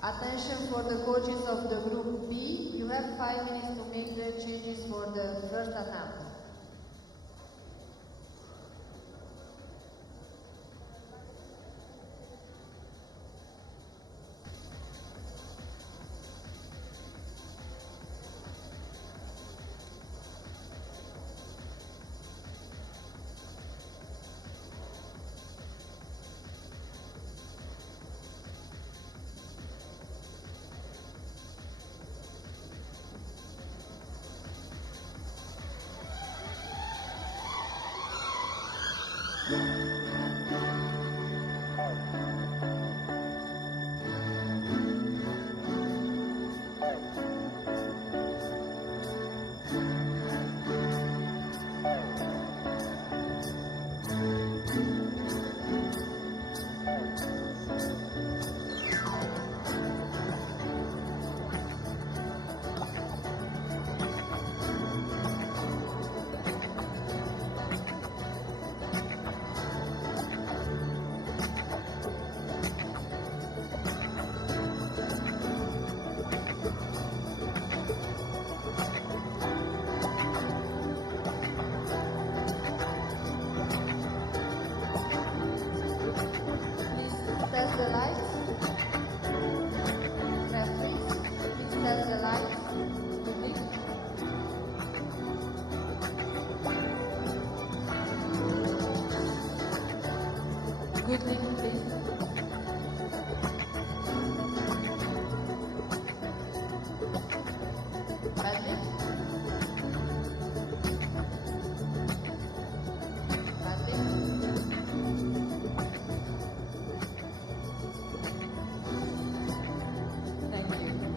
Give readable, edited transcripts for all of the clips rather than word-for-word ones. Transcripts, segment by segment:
Attention for the coaches of the group B, you have 5 minutes to make the changes for the first attempt. Good lift, please. Bad lift. Bad lift. Thank you.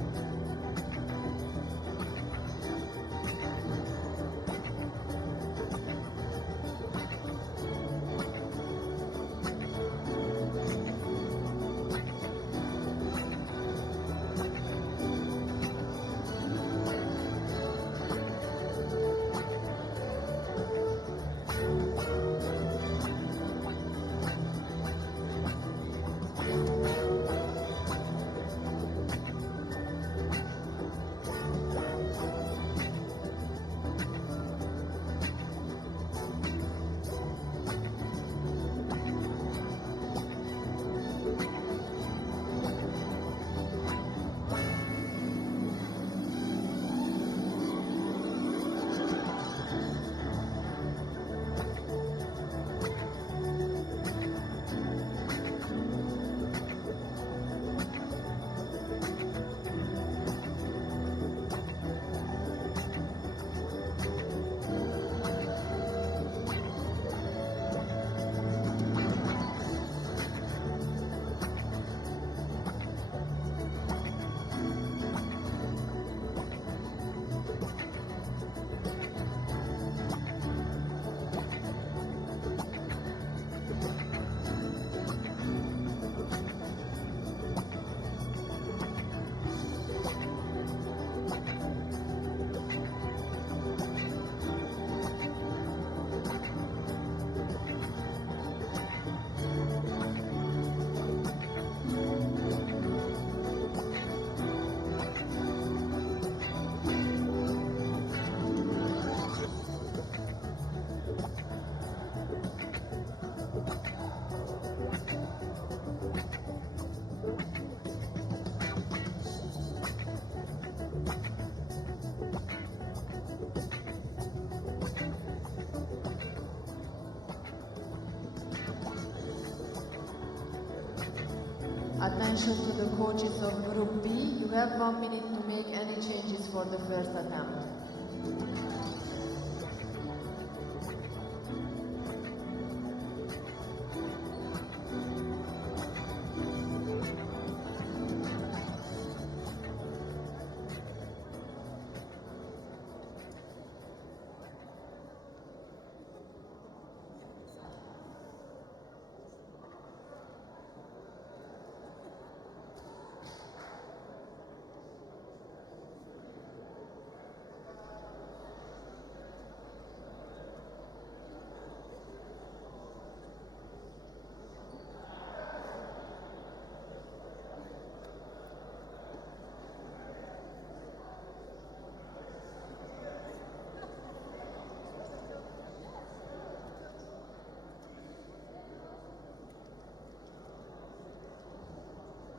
Attention to the coaches of Group B, you have 1 minute to make any changes for the first attempt.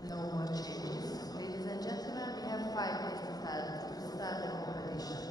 No more changes. Ladies and gentlemen, we have 5 minutes to start the competition.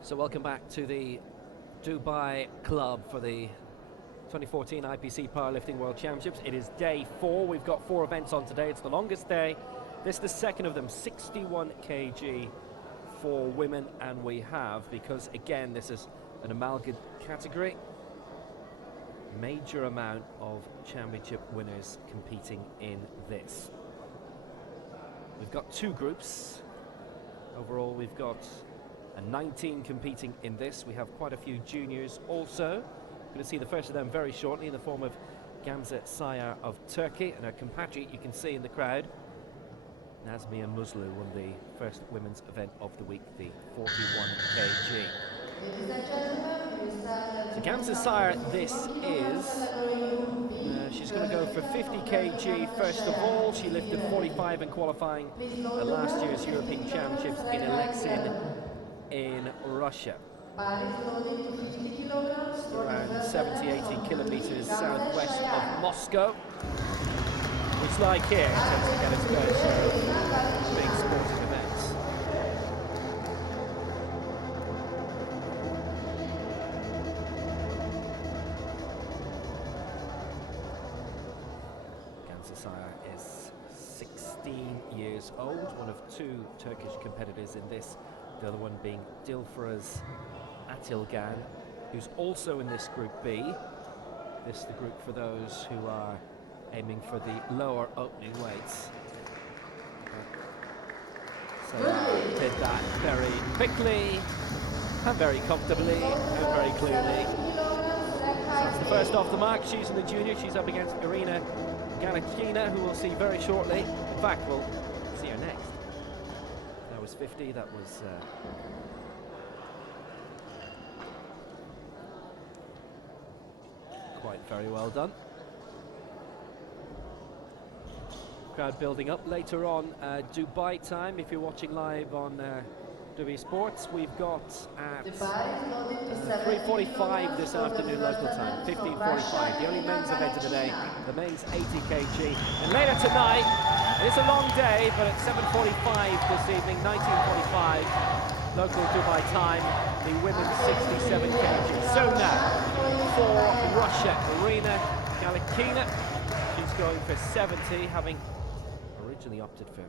So welcome back to the Dubai Club for the 2014 IPC Powerlifting World Championships. It is day 4. We've got 4 events on today. It's the longest day. This is the second of them, 61 kg for women, and we have, because again this is an amalgam category, major amount of championship winners competing in this. We've got 2 groups. Overall we've got 19 competing in this. We have quite a few juniors also. We're going to see the first of them very shortly in the form of Gamze Sayar of Turkey and her compatriot you can see in the crowd, Nazmi and Muslu won the first women's event of the week, the 41 kg. So Gamza Sire, this is, she's going to go for 50 kg first of all. She lifted 45 in qualifying at last year's European Championships in Alexin in Russia. Around 70-80 kilometers southwest of Moscow. Which, like here, tends to get its fair share of big sporting events. Gamza Sire is 16 years old, one of two Turkish competitors in this, the other one being Dilfraz Atilgan, who's also in this Group B. This is the group for those who are aiming for the lower opening weights. So did that very quickly and very comfortably and very clearly. So that's the first off the mark. She's in the junior. She's up against Irina Galakina, who we'll see very shortly. In fact, we'll see her next. That was 50. That was quite very well done. Crowd building up. Later on, Dubai time. If you're watching live on Dubai Sports, we've got at 3:45 this afternoon local time, 15:45. The only men's event of the day, the men's 80 kg. And later tonight, it's a long day, but at 7:45 this evening, 19:45 local Dubai time, the women's 67 kg. So now for Russia, Irina Galakina. She's going for 70, having originally opted for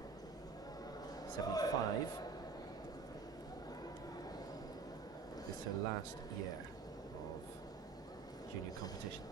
75. This is her last year of junior competition.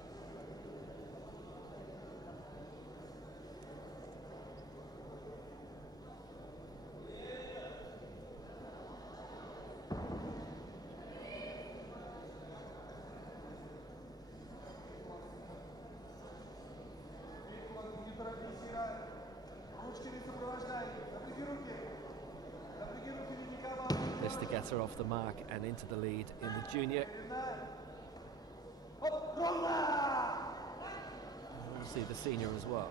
This to get her off the mark and into the lead in the junior. We'll see the senior as well.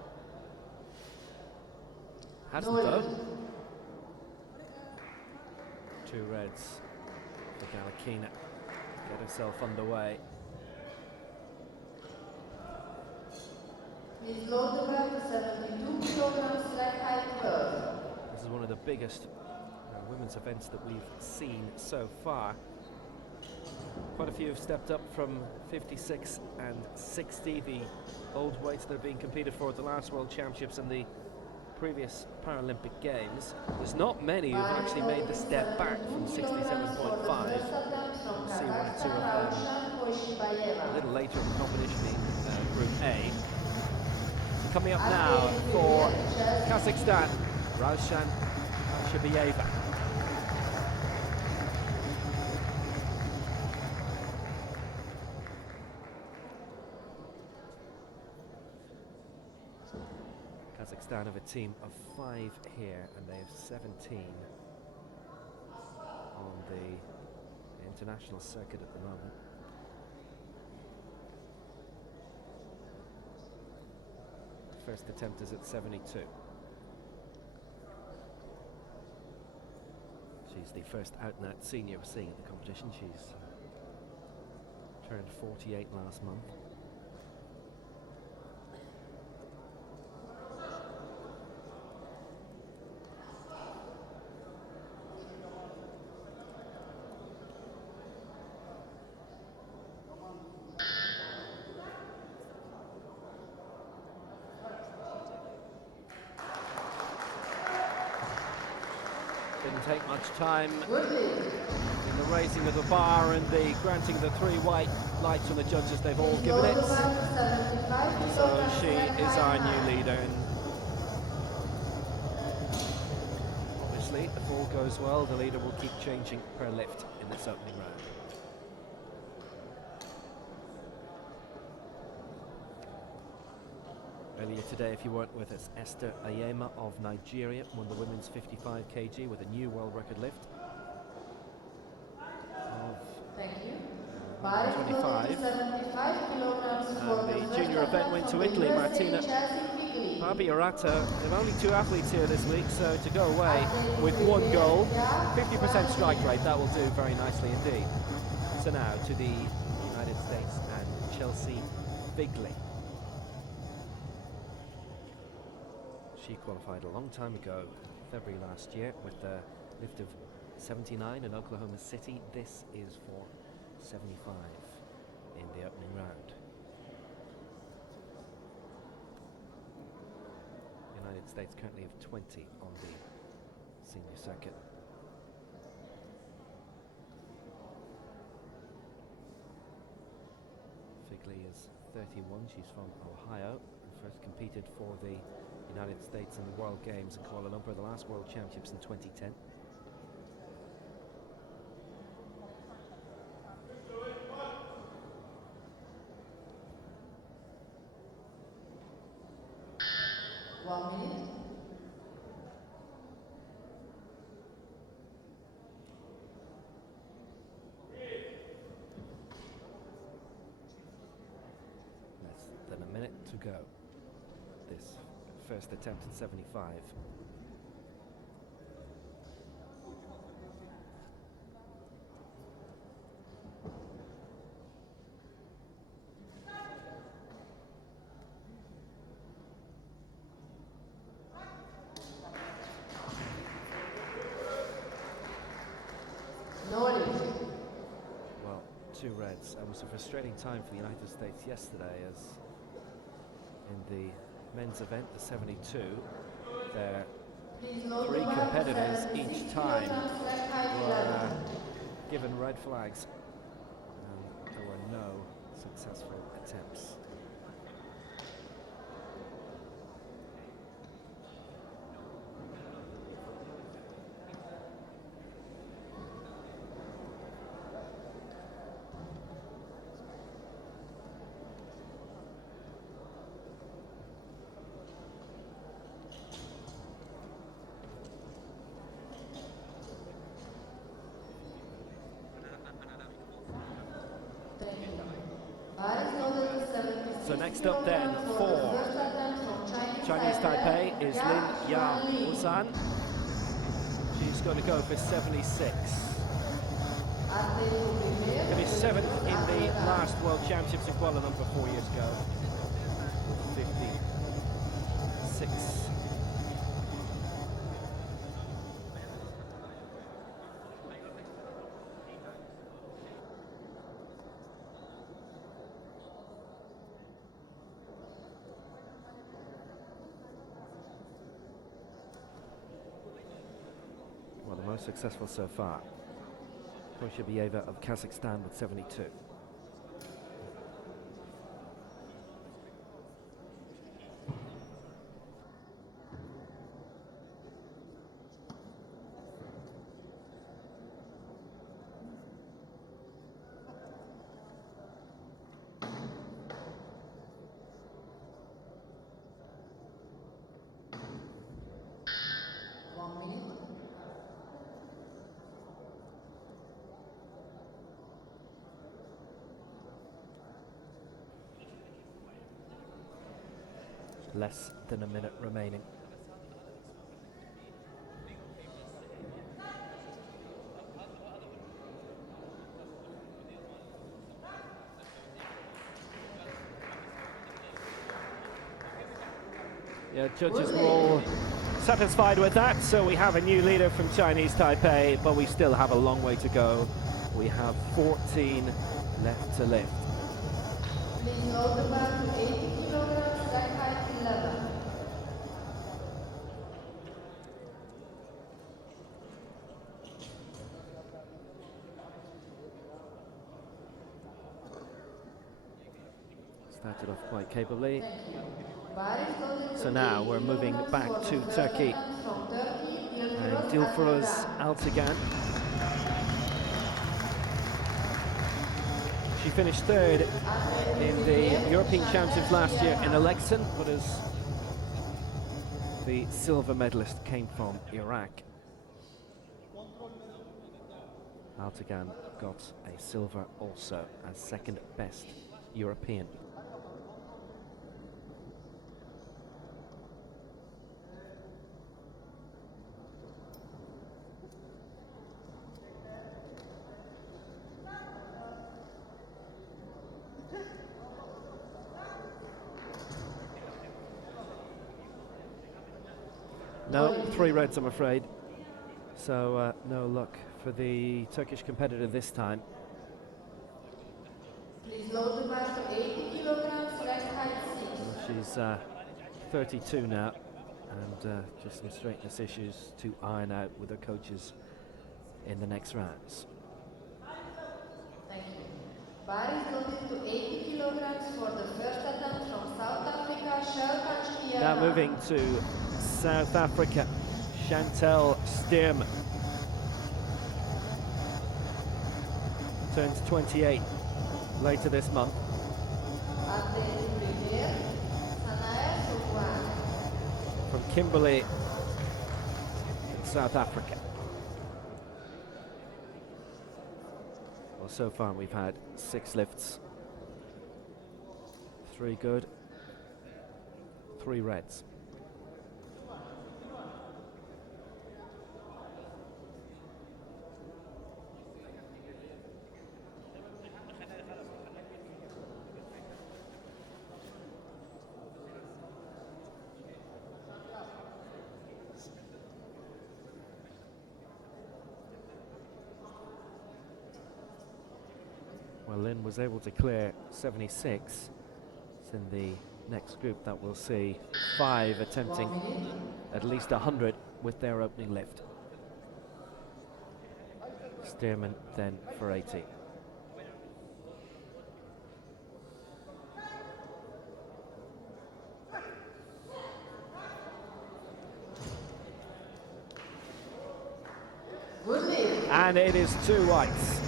Hasn't though. Two reds for Galakina. Get herself underway. This is one of the biggest women's events that we've seen so far. Quite a few have stepped up from 56 and 60, the old weights that are being competed for at the last World Championships and the previous Paralympic Games. There's not many who've actually made the step back from 67.5. We'll see one or two of them a little later in the competition in Group A. So coming up now for Kazakhstan, Raushan Shabayeva. Kazakhstan have a team of 5 here, and they have 17 on the international circuit at the moment. First attempt is at 72. She's the first out-and-out senior we're seeing at the competition. She's turned 48 last month. Didn't take much time in the raising of the bar and the granting of the 3 white lights on the judges. They've all given it. So she is our new leader, and obviously if all goes well, the leader will keep changing per lift in this opening round. earlier today, if you weren't with us, Esther Ayema of Nigeria won the women's 55 kg with a new world record lift of Thank you. 25. 75 kilograms for And the the junior event went to Italy. Martina Barbiarata. There are only 2 athletes here this week, so to go away with 1 gold, 50% strike rate, that will do very nicely indeed. So now to the United States and Chelsea Bigley. She qualified a long time ago, February last year, with a lift of 79 in Oklahoma City. This is for 75 in the opening round. United States currently have 20 on the senior circuit. Figley is 31, she's from Ohio, and first competed for the United States in the World Games in Kuala Lumpur, the last World Championships in 2010. To go. This first attempt at 75. Well, 2 reds. It was a frustrating time for the United States yesterday, as in the men's event, the 72, there 3 competitors each time were given red flags, and there were no successful attempts. So next up then for Chinese Taipei is Lin Ya Wuzhan. She's going to go for 76. Finished 7th in the last World Championships in Kuala Lumpur 4 years ago. 56. Well, the most successful so far, Koyshabieva of Kazakhstan with 72. Less than a minute remaining. Yeah, judges were all satisfied with that, so we have a new leader from Chinese Taipei, but we still have a long way to go. We have 14 left to lift. Please load the bar to 80 kilograms, rack height 11. Started off quite capably. So now we're moving back to Turkey. And Dilfroz Altıgen. She finished 3rd in the European Championships last year in Alexan, but has the silver medalist came from Iraq. Altagan got a silver also as second best European. No, 3 reds, I'm afraid. So no luck for the Turkish competitor this time. Please load the bar to 80 kilograms, red height 6. Well, she's 32 now, and just some straightness issues to iron out with her coaches in the next rounds. Thank you. Bar is loaded to 80 kilograms for the first attempt from South Africa, Now moving to South Africa, Chantel Stearman. Turns 28 later this month. From Kimberley in South Africa. Well, so far we've had 6 lifts. 3 good, 3 reds. Well, Lynn was able to clear 76. It's in the next group that we'll see 5 attempting at least 100 with their opening lift. Stearman then for 80. And it is 2 whites.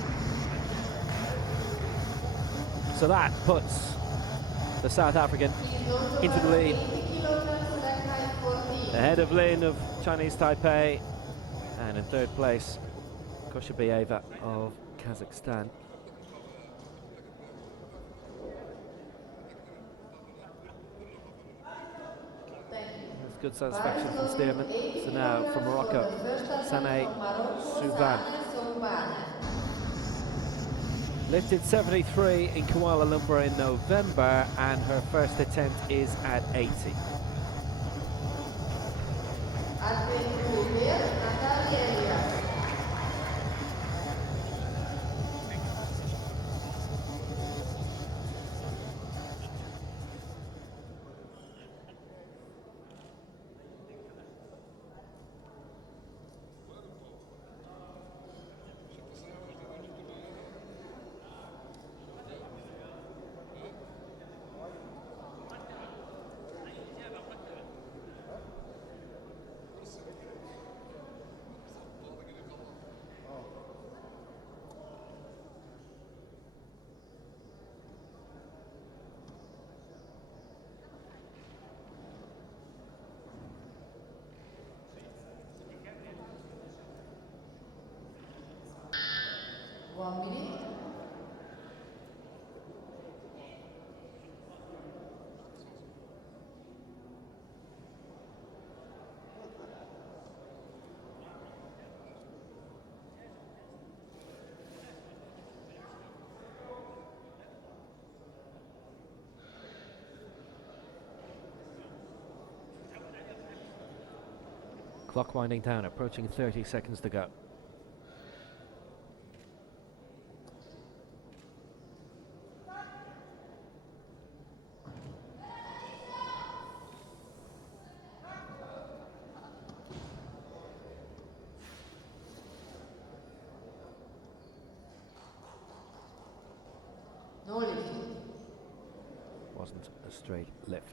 So that puts the South African into the lead. Ahead of Lin of Chinese Taipei, and in 3rd place, Koshabayeva of Kazakhstan. That's good satisfaction from Stearman. So now from Morocco, Saneh Souban. Lifted 73 in Kuala Lumpur in November, and her first attempt is at 80. Clock winding down, approaching 30 seconds to go. Wasn't a straight lift,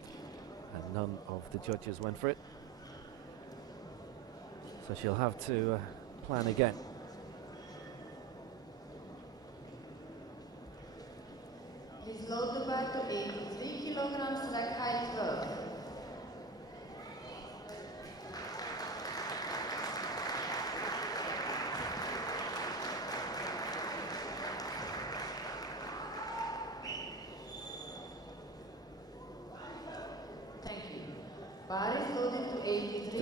and none of the judges went for it. So she'll have to plan again. Please load the bar to 83 kilograms, rack height 12.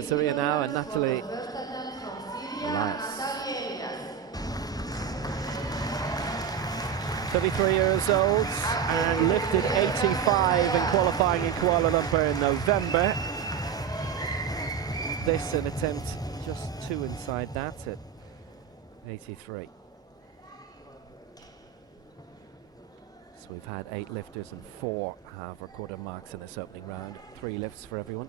Syria now, and Natalie Elias. 33 years old and lifted 85 in qualifying in Kuala Lumpur in November. This an attempt just 2 inside that at 83. So we've had 8 lifters and 4 have recorded marks in this opening round. 3 lifts for everyone.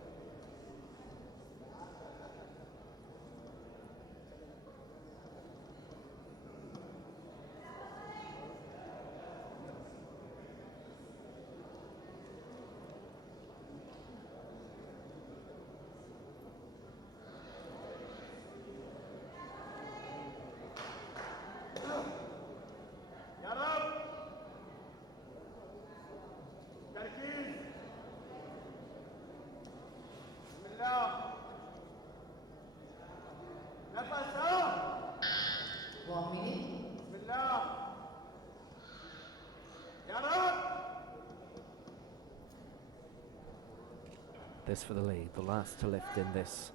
This for the lead, the last to lift in this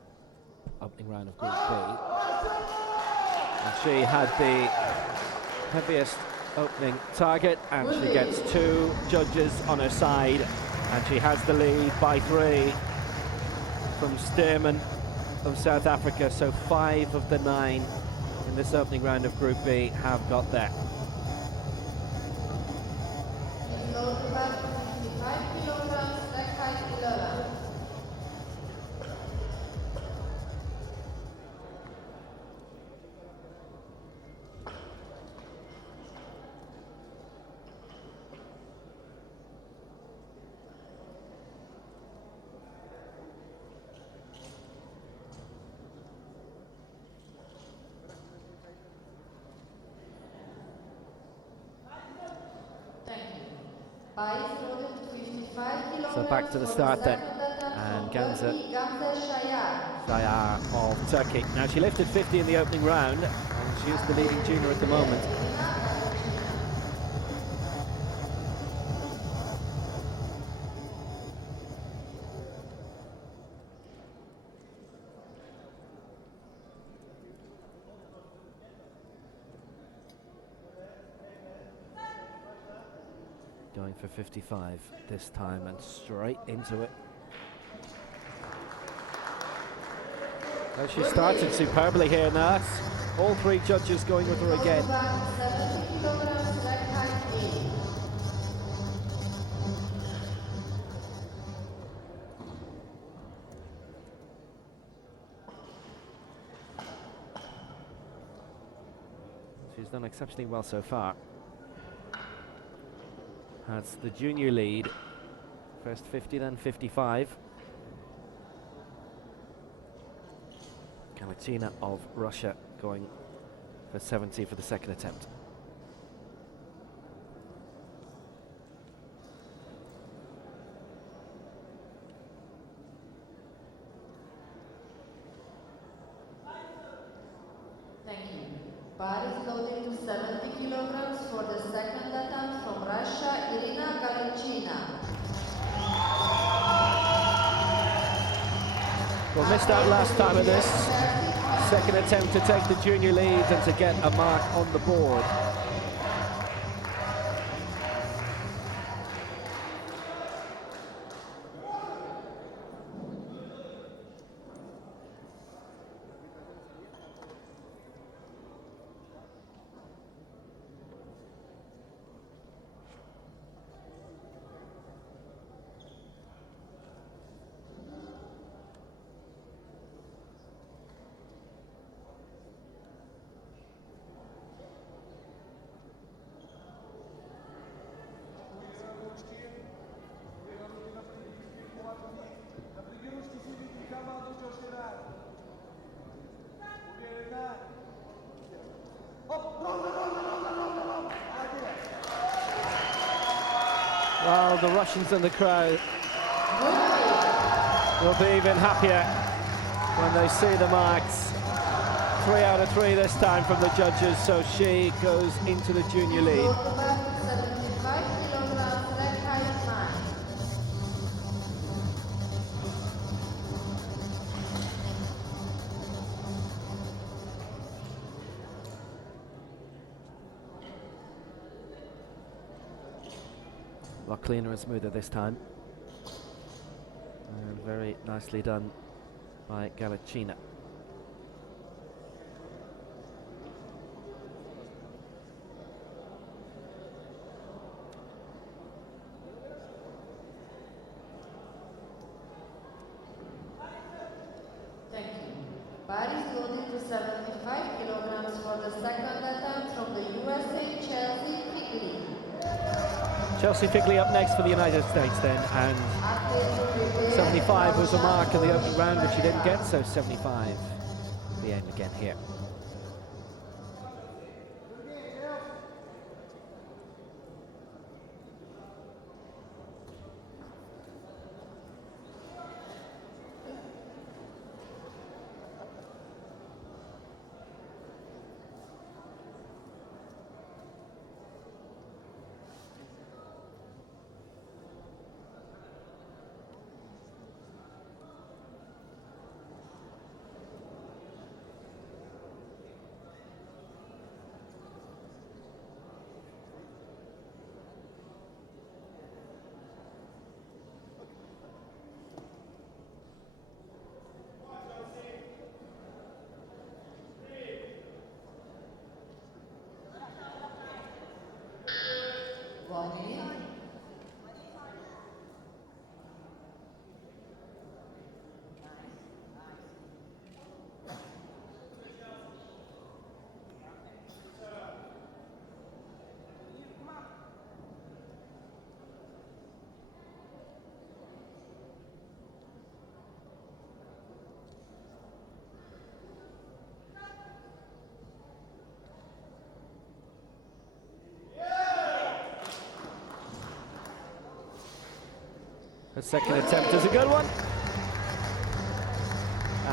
opening round of Group B. And she had the heaviest opening target, and she gets 2 judges on her side, and she has the lead by 3 from Stearman of South Africa. So 5 of the 9 in this opening round of Group B have got that. So back to the start then, and Gamze Shayar of Turkey. Now she lifted 50 in the opening round, and she is the leading junior at the moment. Going for 55 this time, and straight into it. Well, she started superbly here now. All 3 judges going with her again. She's done exceptionally well so far. Has the junior lead. First 50, then 55. Kalitina of Russia going for 70 for the second attempt. Thank you. Perez loaded to 70 kilograms for the second attempt from Russia, Well, missed out last time in this. Second attempt to take the junior lead and to get a mark on the board. Well, the Russians and the crowd will be even happier when they see the marks. 3 out of 3 this time from the judges, so she goes into the junior lead. A lot cleaner and smoother this time. And very nicely done by Galacina. Thank you. Bar is loaded to 75 kilograms for the second attempt from the USA, Chelsea Figley. Chelsea Figley up next for the United States then, and 75 was a mark in the opening round, which he didn't get, so 75 the aim again here. The second attempt is a good one.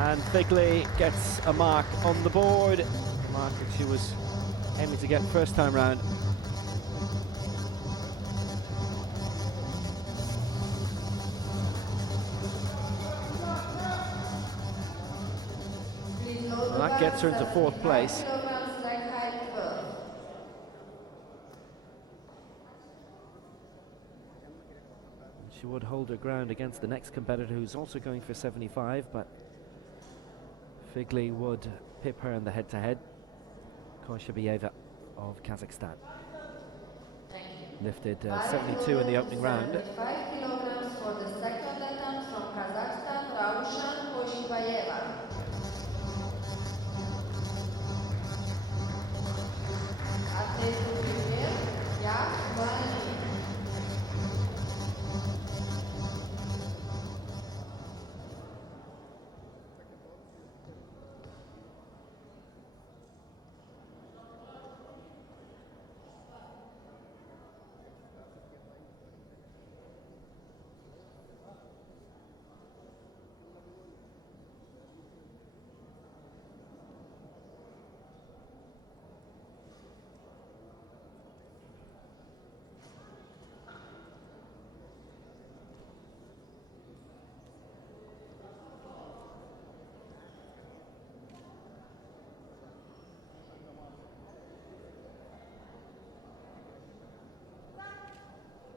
And Figley gets a mark on the board. A mark that she was aiming to get first time round. Well, that gets her into fourth place. She would hold her ground against the next competitor, who's also going for 75, but Figley would pip her in the head-to-head. Koyshabayeva of Kazakhstan. Lifted 72 in the opening round. 5 kilograms for the second attempt from Kazakhstan, Raushan Koyshabayeva. Athlete to prepare,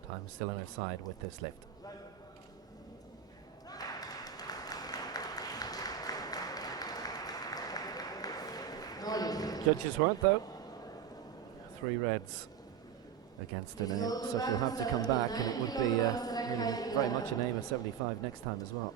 Time still on her side with this lift. Judges weren't, though. 3 reds against her name, so she'll have to come back, and it would be really very much an aim of 75 next time as well.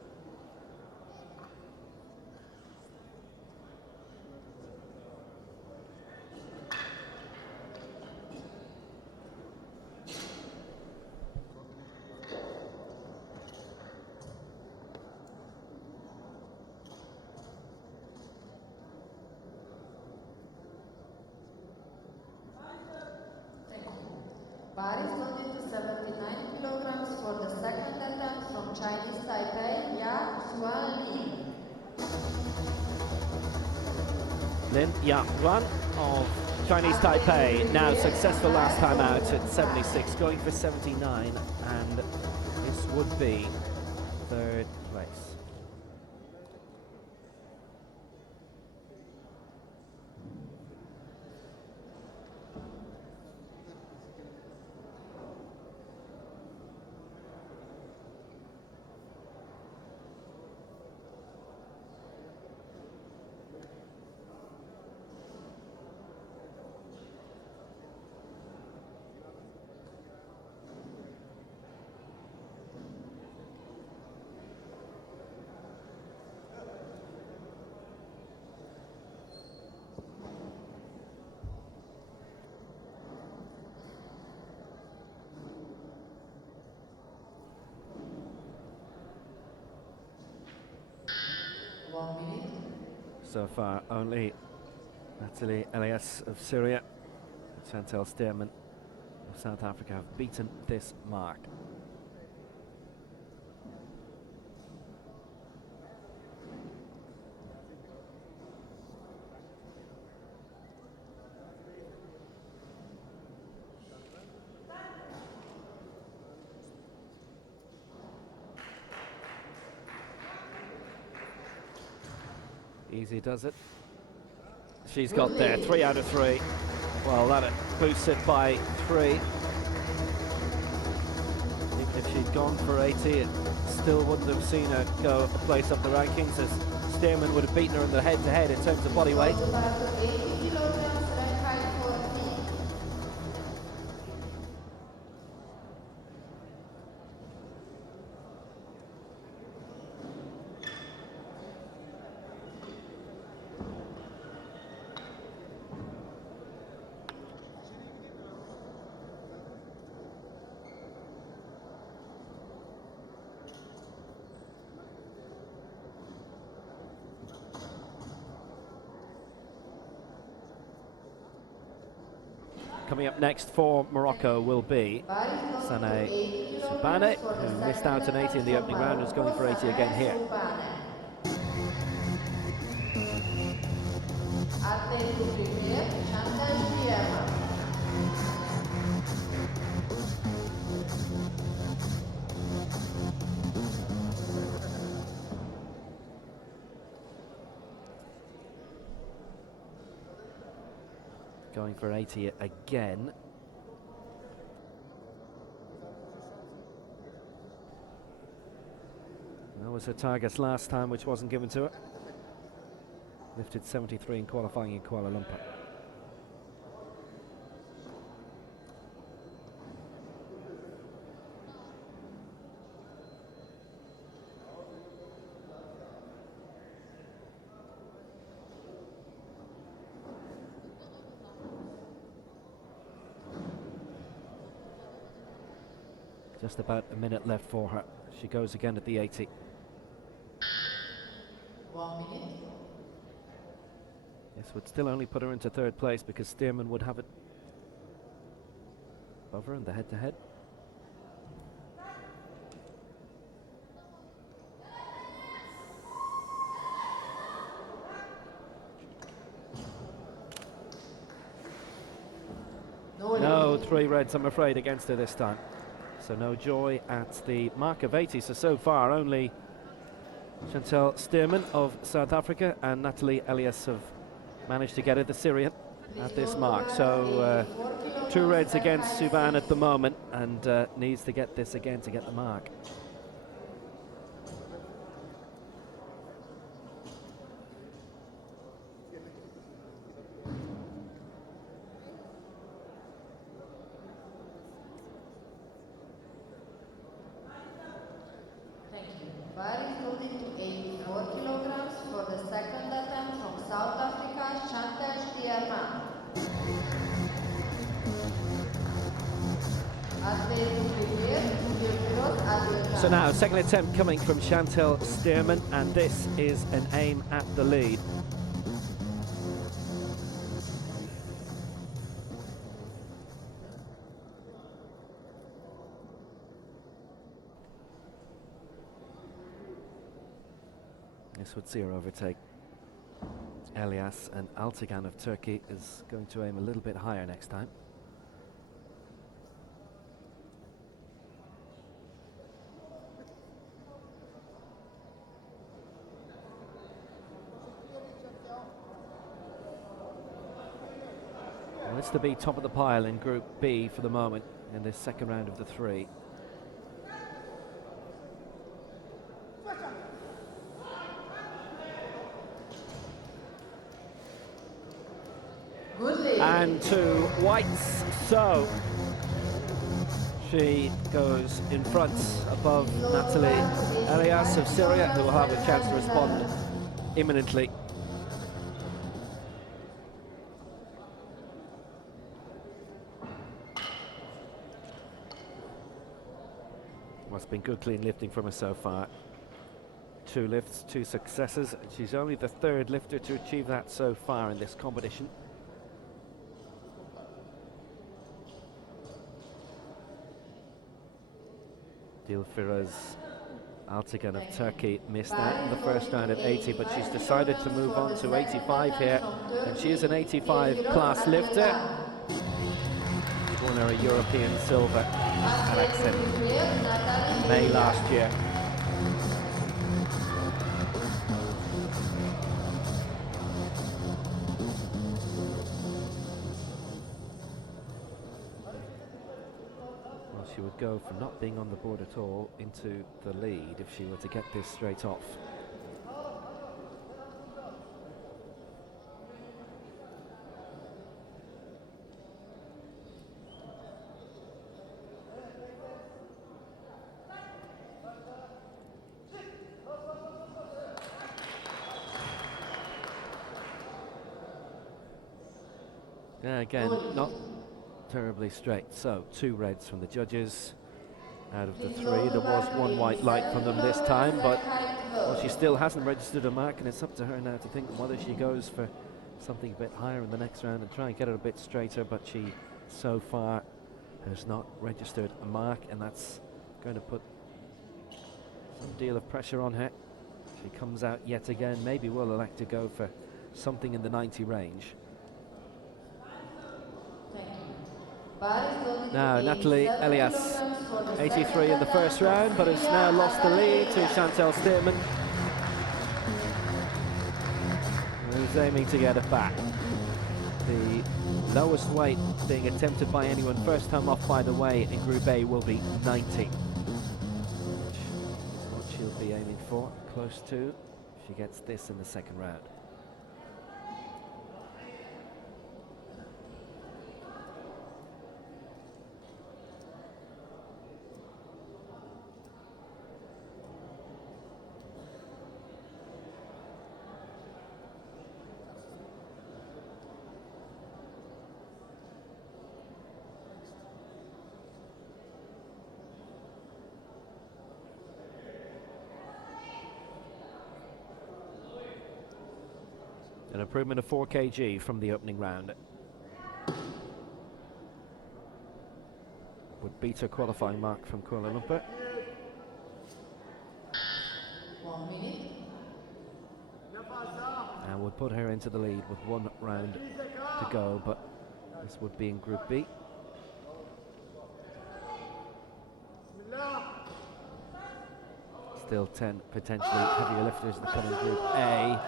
Bar is loaded to 79 kilograms for the second attempt from Chinese Taipei, Ya Xuan Lin Ya-Yuan of Chinese Taipei, now successful last time out at 76, going for 79, and this would be third place. so far. Only Natalie Elias of Syria, Chantal Stearman of South Africa have beaten this mark. Easy does it. She's got there 3 out of 3. Well, that boosts it by 3. If she'd gone for 80, it still wouldn't have seen her go a place up the rankings, as Stearman would have beaten her in the head-to-head in terms of body weight. Coming up next for Morocco will be Saneh Soubane, who missed out on 80 in the opening round, and is going for 80 again here. Going for 80 again. That was her target last time, which wasn't given to her. Lifted 73 in qualifying in Kuala Lumpur. Just about a minute left for her. She goes again at the 80. 1 minute. This would still only put her into third place, because Stearman would have it above her in the head-to-head. No, 3 reds, I'm afraid, against her this time. So no joy at the mark of 80. So far only Chantal Stearman of South Africa and Natalie Elias have managed to get it, the Syrian, at this mark. So 2 reds against Soubane at the moment, and needs to get this again to get the mark. Paralympic loaded to 84 kilograms for the second attempt from South Africa, Chantal Stearman. So now, second attempt coming from Chantal Stearman, and this is an aim at the lead. This would see her overtake Elias, and Altıgan of Turkey is going to aim a little bit higher next time. Well, it's to be top of the pile in Group B for the moment in this second round of the 3. And to whites, so she goes in front above Natalie Elias of Syria, who will have a chance to respond imminently. Well, it's been good clean lifting from her so far. 2 lifts, 2 successes. She's only the 3rd lifter to achieve that so far in this competition. Perez Altıgen of Turkey missed out in the first round at 80, but she's decided to move on to 85 here, and she is an 85 class lifter. She won her European silver at May last year. She would go from not being on the board at all into the lead if she were to get this straight off. Yeah, again, not terribly straight. So 2 reds from the judges out of the 3. There was 1 white light from them this time, but well, she still hasn't registered a mark, and it's up to her now to think whether she goes for something a bit higher in the next round and try and get it a bit straighter. But she so far has not registered a mark, and that's going to put some deal of pressure on her. She comes out yet again, maybe will elect to go for something in the 90 range. Now Natalie Elias, 83 in the first round, but has now lost the lead to Chantal Stearman, who's aiming to get it back. The lowest weight being attempted by anyone first time off, by the way, in Group A will be 90, which is what she'll be aiming for, close to, if she gets this in the second round. An improvement of 4 kg from the opening round. Would beat her qualifying mark from Kuala Lumpur. 1 minute. And would put her into the lead with 1 round to go, but this would be in Group B. Still 10 potentially heavier lifters that come in Group A.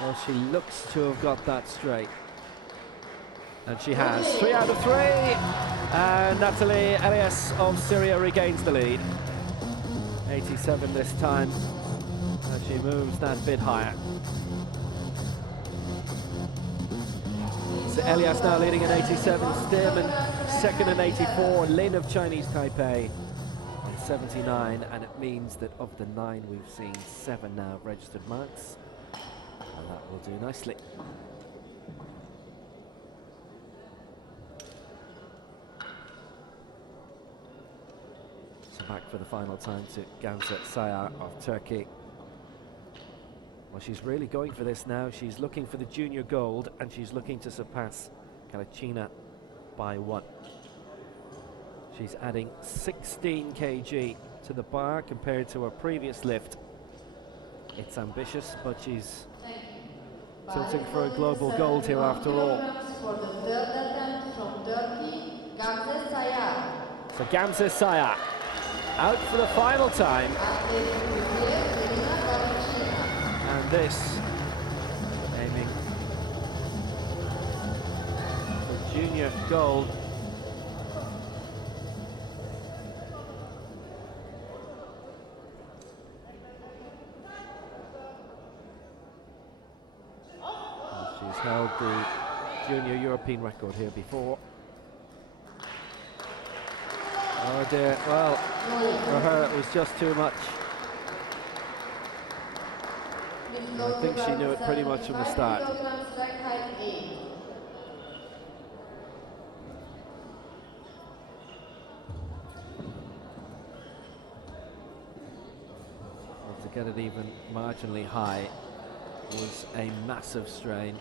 Well, she looks to have got that straight. And she has. 3 out of 3. And Natalie Elias of Syria regains the lead. 87 this time. As she moves that bit higher. So Elias now leading in 87. Stearman second in 84. Lin of Chinese Taipei in 79. And it means that of the 9 we've seen, 7 now have registered marks. And that will do nicely. So back for the final time to Gamze Sayar of Turkey. Well, she's really going for this now. She's looking for the junior gold, and she's looking to surpass Kalachina by 1. She's adding 16 kg to the bar compared to her previous lift. It's ambitious, but she's tilting for a global gold here after all. For the 3rd attempt from Turkey, Gamze Sayar. So Gamze Sayar out for the final time. And this aiming for junior gold. She's held the junior European record here before. Oh dear, well, for her it was just too much. I think she knew it pretty much from the start. get it even marginally high was a massive strain.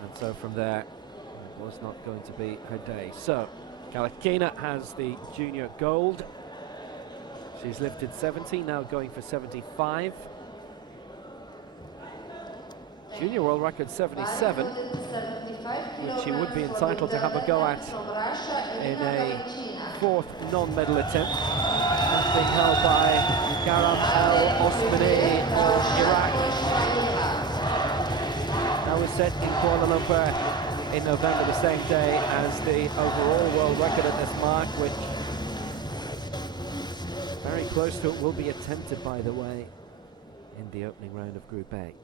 And so from there, it was not going to be her day. So, Kalakina has the junior gold. She's lifted 70, now going for 75. Junior world record 77, which she would be entitled to have a go at in a fourth non-medal attempt. Being held by Garam El Osmani of Iraq. That was set in Kuala Lumpur in November, the same day as the overall world record at this mark, which very close to it will be attempted, by the way, in the opening round of Group A.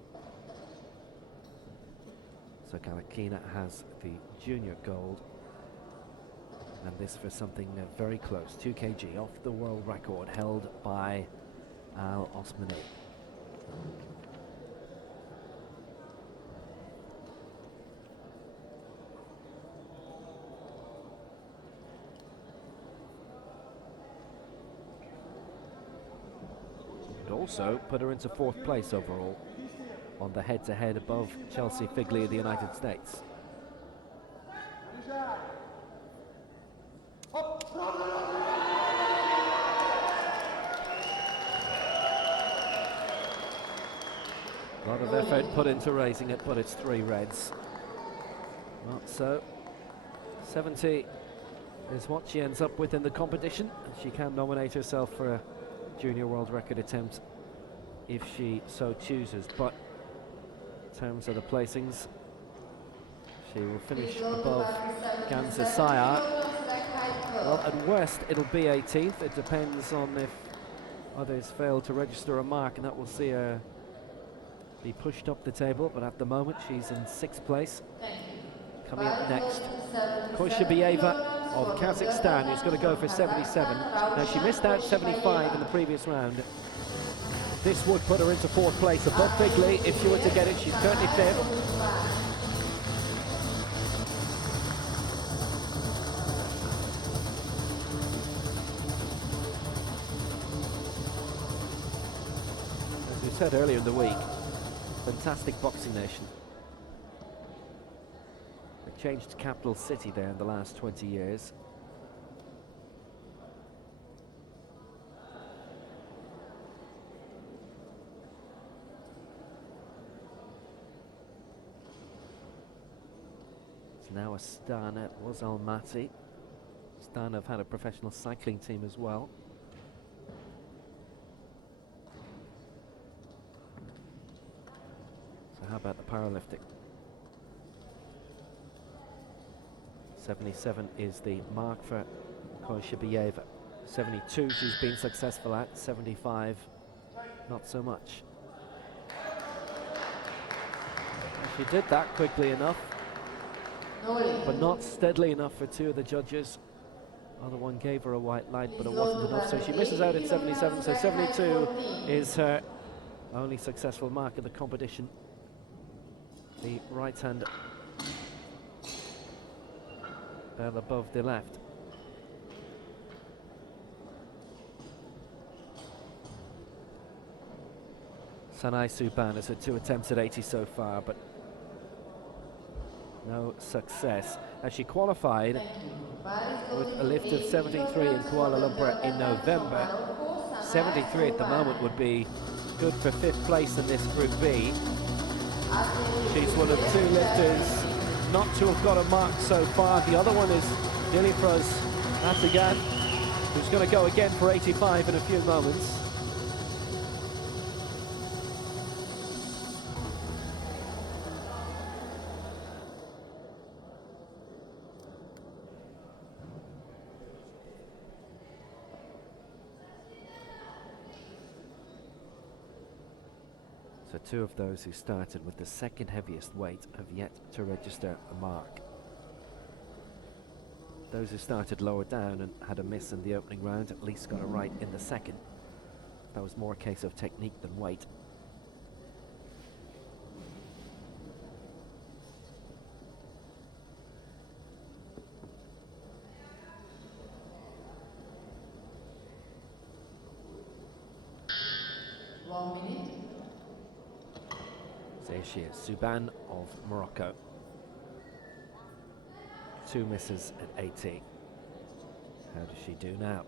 So Kalakina has the junior gold, and this for something very close, 2 kg off the world record held by Al Osmani. And also put her into 4th place overall on the head-to-head above Chelsea Figley of the United States. A lot of effort put into raising it, but it's 3 reds. Not so. 70 is what she ends up with in the competition. She can nominate herself for a junior world record attempt if she so chooses, but in terms of the placings, she will finish above Gamze Sayar. Well, at worst it'll be 18th. It depends on if others fail to register a mark, and that will see her be pushed up the table, but at the moment she's in 6th place. Coming up next, Koyshabieva of Kazakhstan, who's going to go for 77. Now, she missed out 75 in the previous round. This would put her into 4th place above Figley. If she were to get it, she's currently 5th. As we said earlier in the week, fantastic boxing nation. They changed capital city there in the last 20 years. It's now Astana. It was Almaty. Astana have had a professional cycling team as well. How about the Paralympic? 77 is the mark for Koyshabieva. 72 she's been successful at. 75 not so much. She did that quickly enough, but not steadily enough for 2 of the judges. Other one gave her a white light, but it wasn't enough, so she misses out at 77. So 72 is her only successful mark of the competition. The right hand bell above the left. Sanai Suban has had 2 attempts at 80 so far, but no success. As she qualified with a lift of 73 in Kuala Lumpur in November. 73 at the moment would be good for 5th place in this Group B. She's one of 2 lifters not to have got a mark so far. The other one is Dilipros Atagan, who's going to go again for 85 in a few moments. So 2 of those who started with the 2nd heaviest weight have yet to register a mark. Those who started lower down and had a miss in the opening round at least got a right in the 2nd. That was more a case of technique than weight. There she is, Suban of Morocco. 2 misses at 80. How does she do now?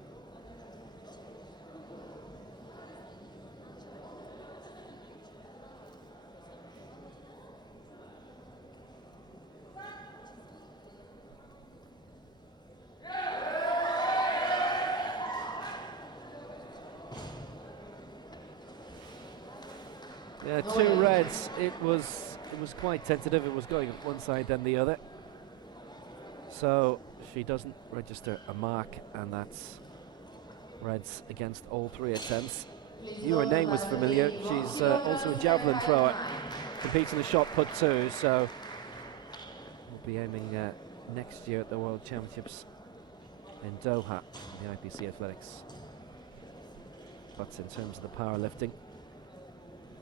Yeah, 2 reds. It was quite tentative. It was going one side then the other. So she doesn't register a mark, and that's reds against all 3 attempts. Knew her name was familiar. She's also a javelin thrower. Competes in the shot put too, so we'll be aiming next year at the World Championships in Doha, the IPC Athletics. But in terms of the powerlifting,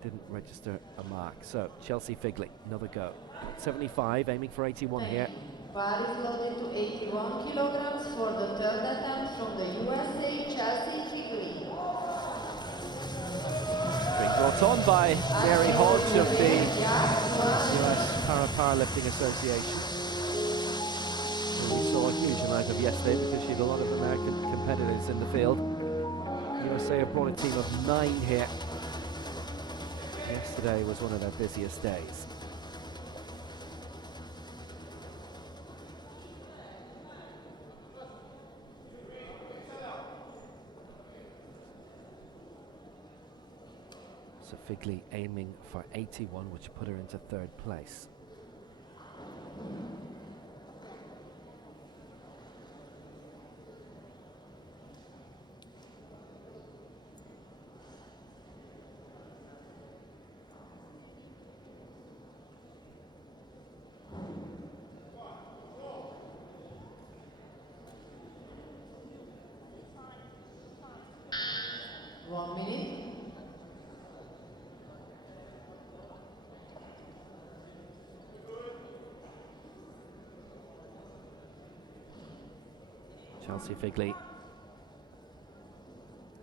didn't register a mark. So Chelsea Figley, another go. 75, aiming for 81 here. Bar is loaded to 81 kilograms for the 3rd attempt from the USA, Chelsea Figley. Being brought on by Mary Hodge of the US Powerlifting Association, who we saw a huge amount of yesterday because she had a lot of American competitors in the field. USA have brought a team of 9 here. Yesterday was one of their busiest days. So Figley aiming for 81, which put her into 3rd place. Chelsea Figley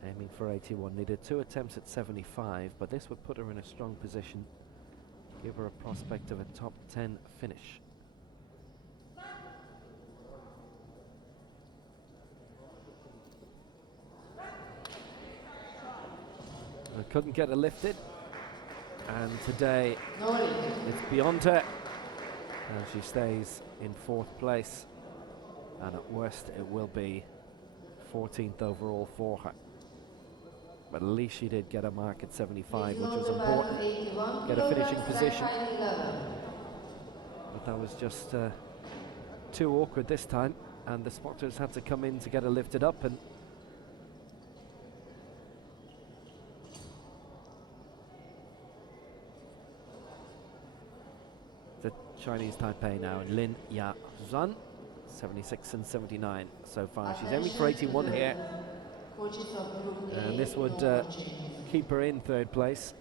aiming for 81, needed 2 attempts at 75, but this would put her in a strong position, give her a prospect of a top 10 finish. Couldn't get her lifted, and today it's beyond her, and she stays in 4th place. And at worst it will be 14th overall for her. But at least she did get a mark at 75, which was important. Get a finishing position. But that was just too awkward this time, and the spotters had to come in to get her lifted up. And the Chinese Taipei now, Lin Ya Zhan. 76 and 79 so far. She's aiming for 81 here, and this would keep her in 3rd place,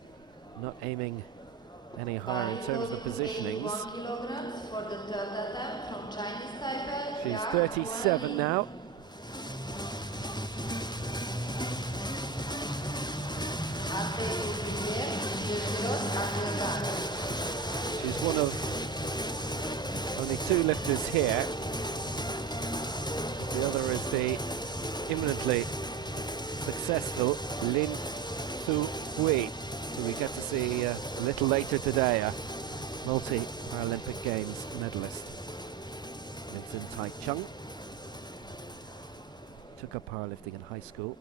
not aiming any higher in terms of the positionings. She's 37 now. She's one of only 2 lifters here. The other is the imminently successful Lin Su Hui, who we get to see a little later today, a multi-Paralympic Games medalist. Lives in Taichung. Took up powerlifting in high school.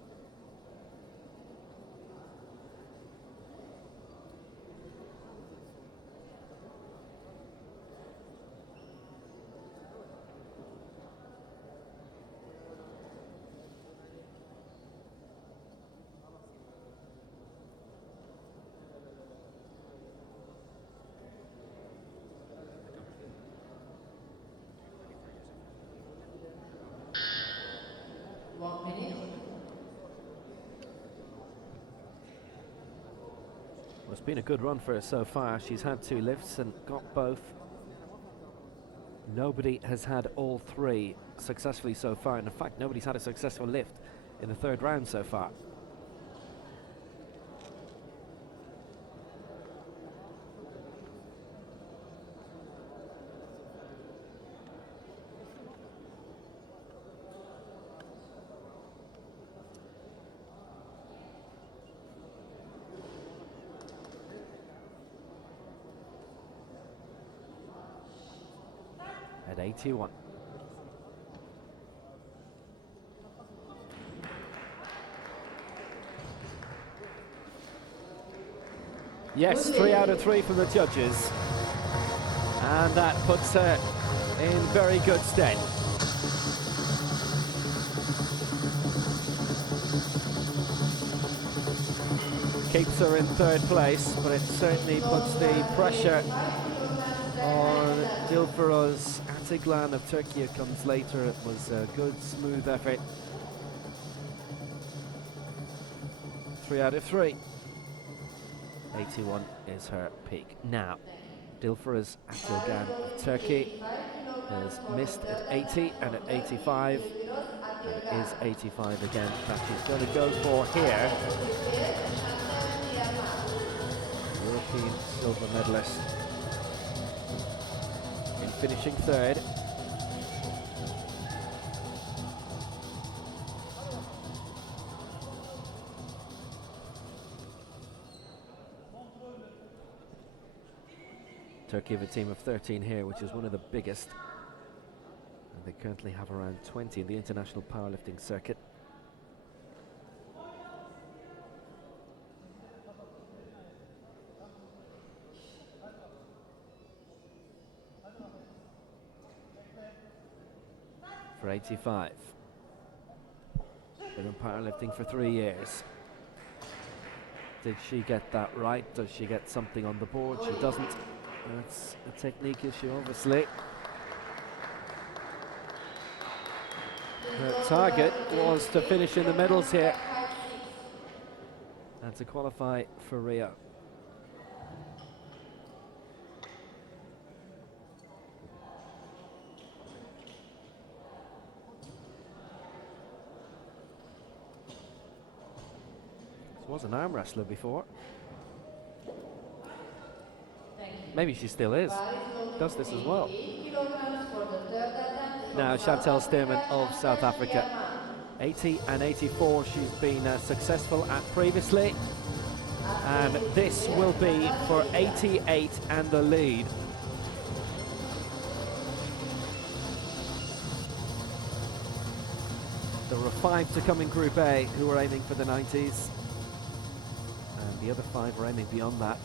Well, it's been a good run for her so far. She's had 2 lifts and got both. Nobody has had all 3 successfully so far, and in fact nobody's had a successful lift in the 3rd round so far. at 81. Yes, 3 out of 3 from the judges, and that puts her in very good stead. Keeps her in 3rd place, but it certainly puts the pressure on Dilferuz Atiglan of Turkey. It comes later. It was a good, smooth effort. 3 out of 3. 81 is her peak. Now, Dilferuz Atiglan of Turkey has missed at 80 and at 85, and it is 85 again that she's going to go for here. European silver medalist in finishing 3rd. Turkey have a team of 13 here, which is one of the biggest. And they currently have around 20 in the international powerlifting circuit. For 85. Been in powerlifting for 3 years. Did she get that right? Does she get something on the board? She doesn't. That's a technique issue, obviously. Her target was to finish in the medals here and to qualify for Rio. She was an arm wrestler before. Maybe she still is. Does this as well. Now Chantal Stearman of South Africa. 80 and 84 she's been successful at previously. And this will be for 88 and the lead. There were 5 to come in Group A who were aiming for the 90s. And the other 5 were aiming beyond that.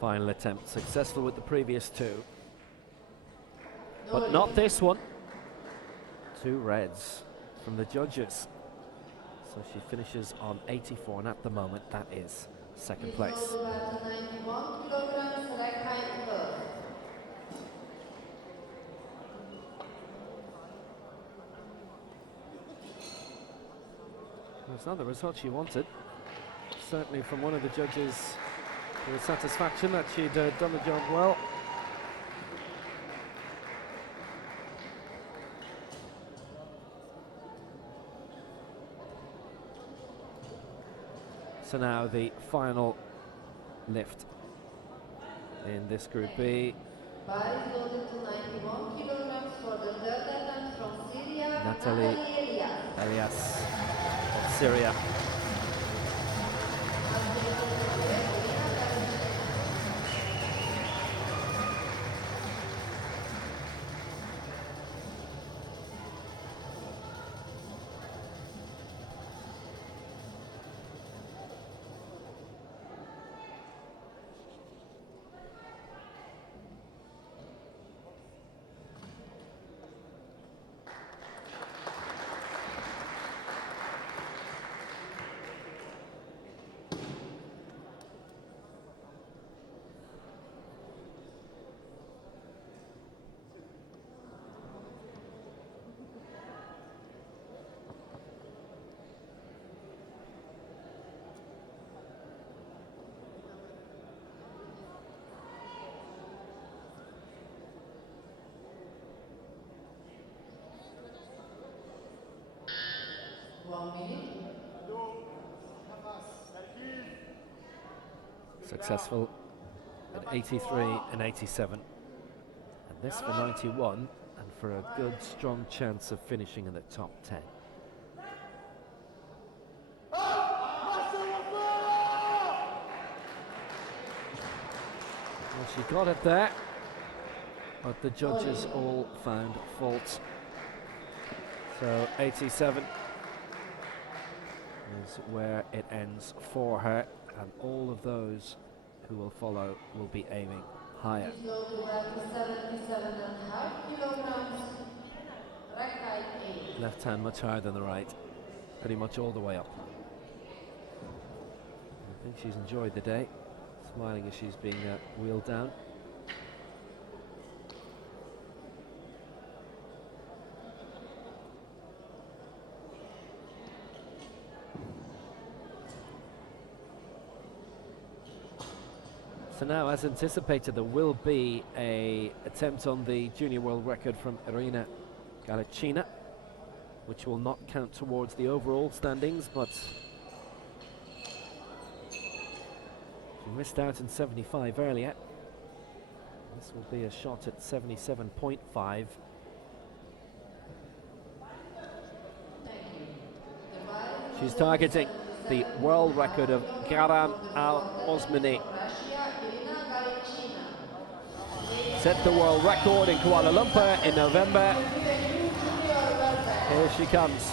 Final attempt, successful with the previous 2. But not this one. 2 reds from the judges. So she finishes on 84, and at the moment that is 2nd place. It's not the result she wanted. Certainly from one of the judges, with satisfaction that she'd done the job well. So now the final lift in this Group B. Natalie Elias of Syria. 1 minute. Successful at 83 and 87. And this for 91, and for a good, strong chance of finishing in the top 10. Well, she got it there, but the judges all found fault. So 87 is where it ends for her, and all of those who will follow will be aiming higher. Please go to 77.5 kilograms, rack height 8. Left hand much higher than the right, pretty much all the way up. I think she's enjoyed the day, smiling as she's being wheeled down. So now, as anticipated, there will be an attempt on the junior world record from Irina Galachina, which will not count towards the overall standings, but she missed out in 75 earlier. This will be a shot at 77.5. She's targeting the world record of Garam Al-Osmani. Set the world record in Kuala Lumpur in November. Here she comes.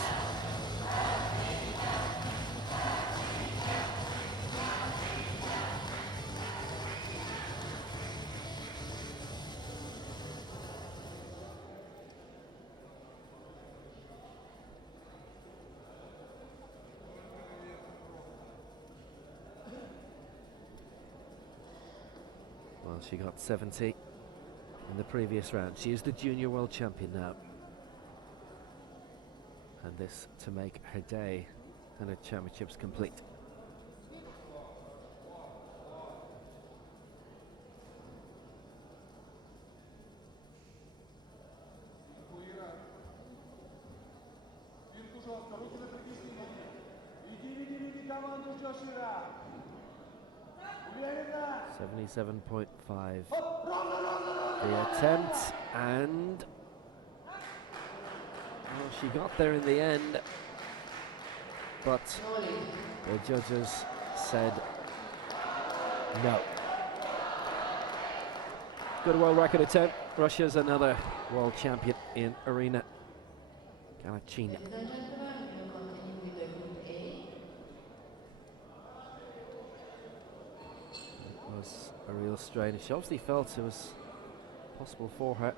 Well, she got 70 in the previous round. She is the junior world champion now. And this to make her day and her championships complete. .77.5. The attempt, and well, she got there in the end, but the judges said no. Good world record attempt. Russia's another world champion in Irina Galachina. It was a real strain. She obviously felt it was possible for her.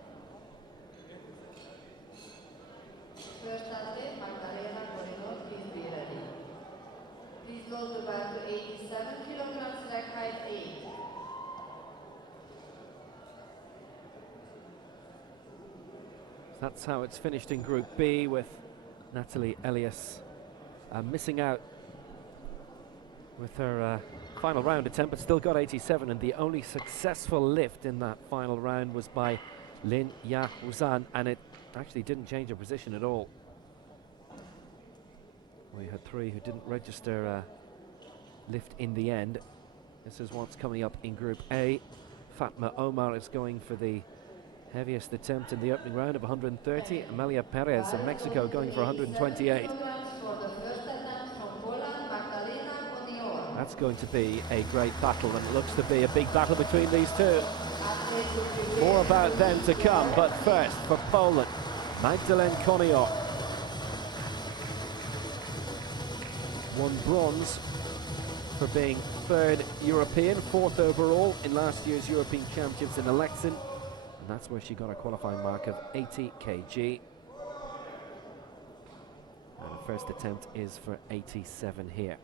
First athlete, Magdalena Moreno, please be ready. Please go to back to 87 kilograms, rack height 8. That's how it's finished in Group B, with Natalie Elias missing out with her final round attempt, but still got 87, and the only successful lift in that final round was by Lin Ya Huzan, and it actually didn't change her position at all. We had three who didn't register a lift in the end. This is what's coming up in Group A. Fatma Omar is going for the heaviest attempt in the opening round of 130. Amilia Perez of Mexico going for 128. That's going to be a great battle, and it looks to be a big battle between these two. More about them to come, but first, for Poland, Magdalene Konior won bronze for being third European, fourth overall in last year's European Championships in Alexin, and that's where she got a qualifying mark of 80 kg. And her first attempt is for 87 here.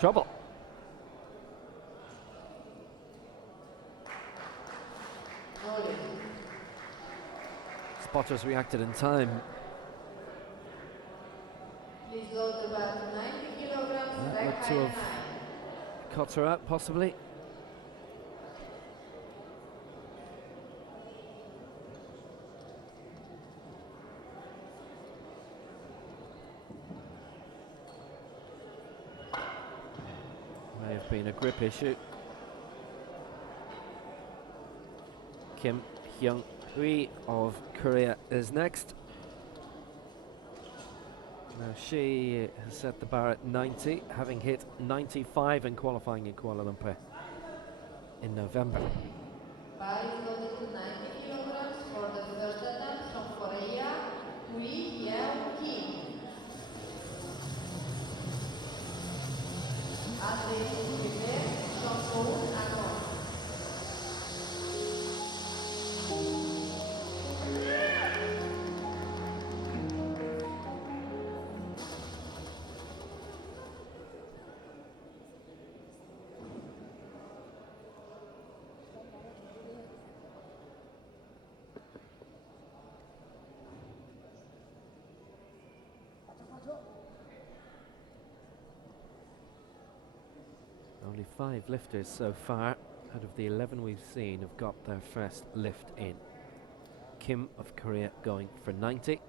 Trouble. spotters reacted in time. Please go to about 90 kilograms, That rack looked to height have 9. cut her out, possibly. May have been a grip issue. Kim Hyung-hui of Korea is next. Now she has set the bar at 90, having hit 95 in qualifying in Kuala Lumpur in November. Bar is loaded to 90 kilograms for the first attempt from Korea, Hui Yeong Kim. Athletes prepare, Jean-Paul and Omar. Only 5 lifters so far out of the 11 we've seen have got their first lift in. Kim of Korea going for 90.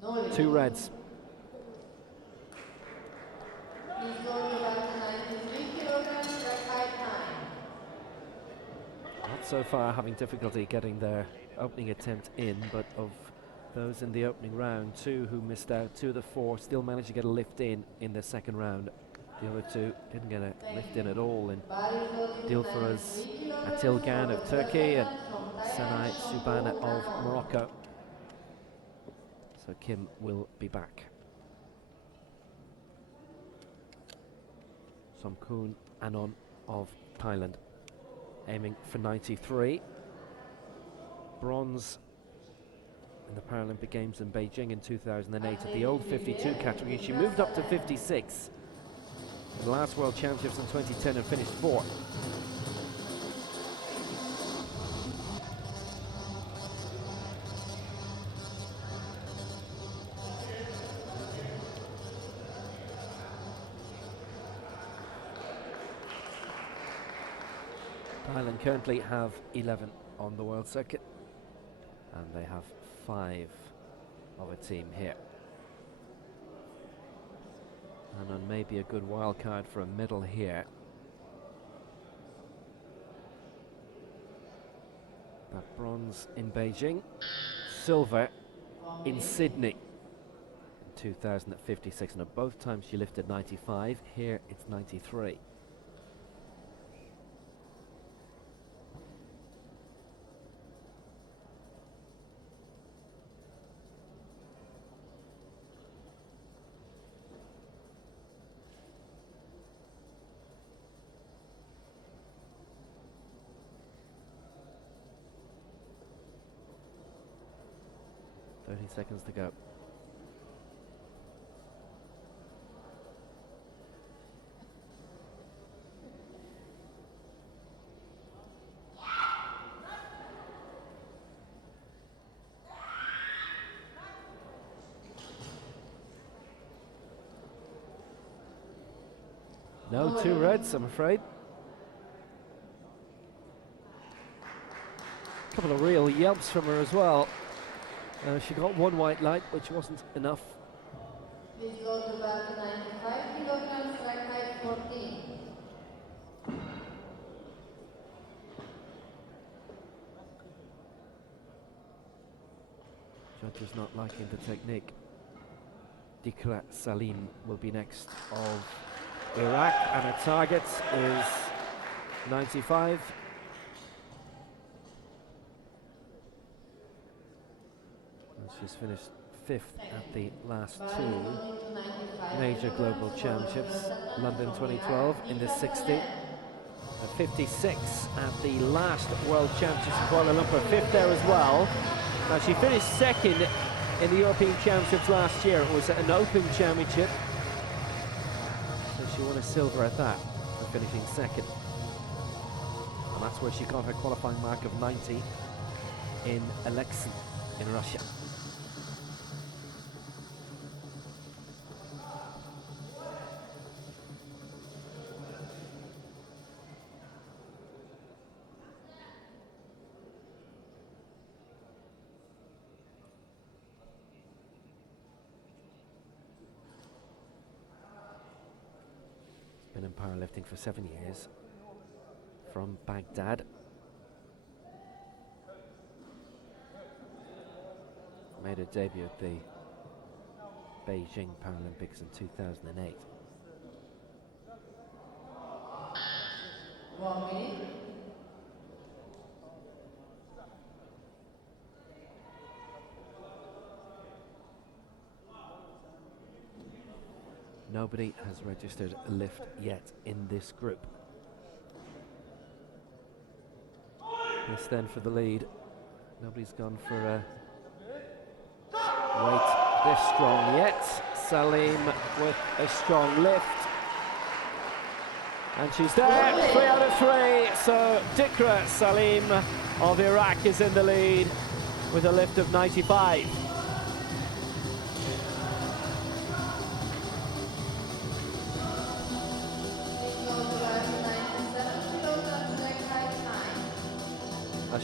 No, 2 reds. please go to about 93 kilograms, rack height 9. Not so far having difficulty getting their opening attempt in, but of those in the opening round, 2 who missed out, 2 of the 4 still managed to get a lift in the second round. The other 2 didn't get a lift in at all. And Bar is loaded to Dilferaz 93 kilograms Atilgan for of the Turkey first and attempt from Sanai Thailand, Subana Jean-Paul of and Morocco. So Kim will be back. Somkoon Anon of Thailand aiming for 93. Bronze in the Paralympic Games in Beijing in 2008 at the old 52 category. She moved up to 56. The last World Championships in 2010 and finished 4th. Thailand currently have 11 on the world circuit, and they have 5 of a team here. And on maybe a good wild card for a medal here. That bronze in Beijing, silver in Sydney in 2000 at 56, and at both times she lifted 95. Here it's 93. Seconds to go. No 2 reds, I'm afraid. A couple of real yelps from her as well. She got 1 white light, which wasn't enough. Please go to about 95 kilograms, rack height 14. Judges not liking the technique. Dikra Salim will be next of Iraq, and her target is 95. She's finished 5th at the last 2 major global championships, London 2012 in the 60, 56 at the last World Championships in Kuala Lumpur, 5th there as well. Now she finished 2nd in the European Championships last year. It was an open championship, so she won a silver at that for finishing second. And that's where she got her qualifying mark of 90 in Alexei in Russia. Been in powerlifting for 7 years, from Baghdad. Made her debut at the Beijing Paralympics in 2008. 1 minute. Nobody has registered a lift yet in this group. This then for the lead. Nobody's gone for a weight this strong yet. Salim with a strong lift. And she's there, 3 out of 3. So Dikra Salim of Iraq is in the lead with a lift of 95.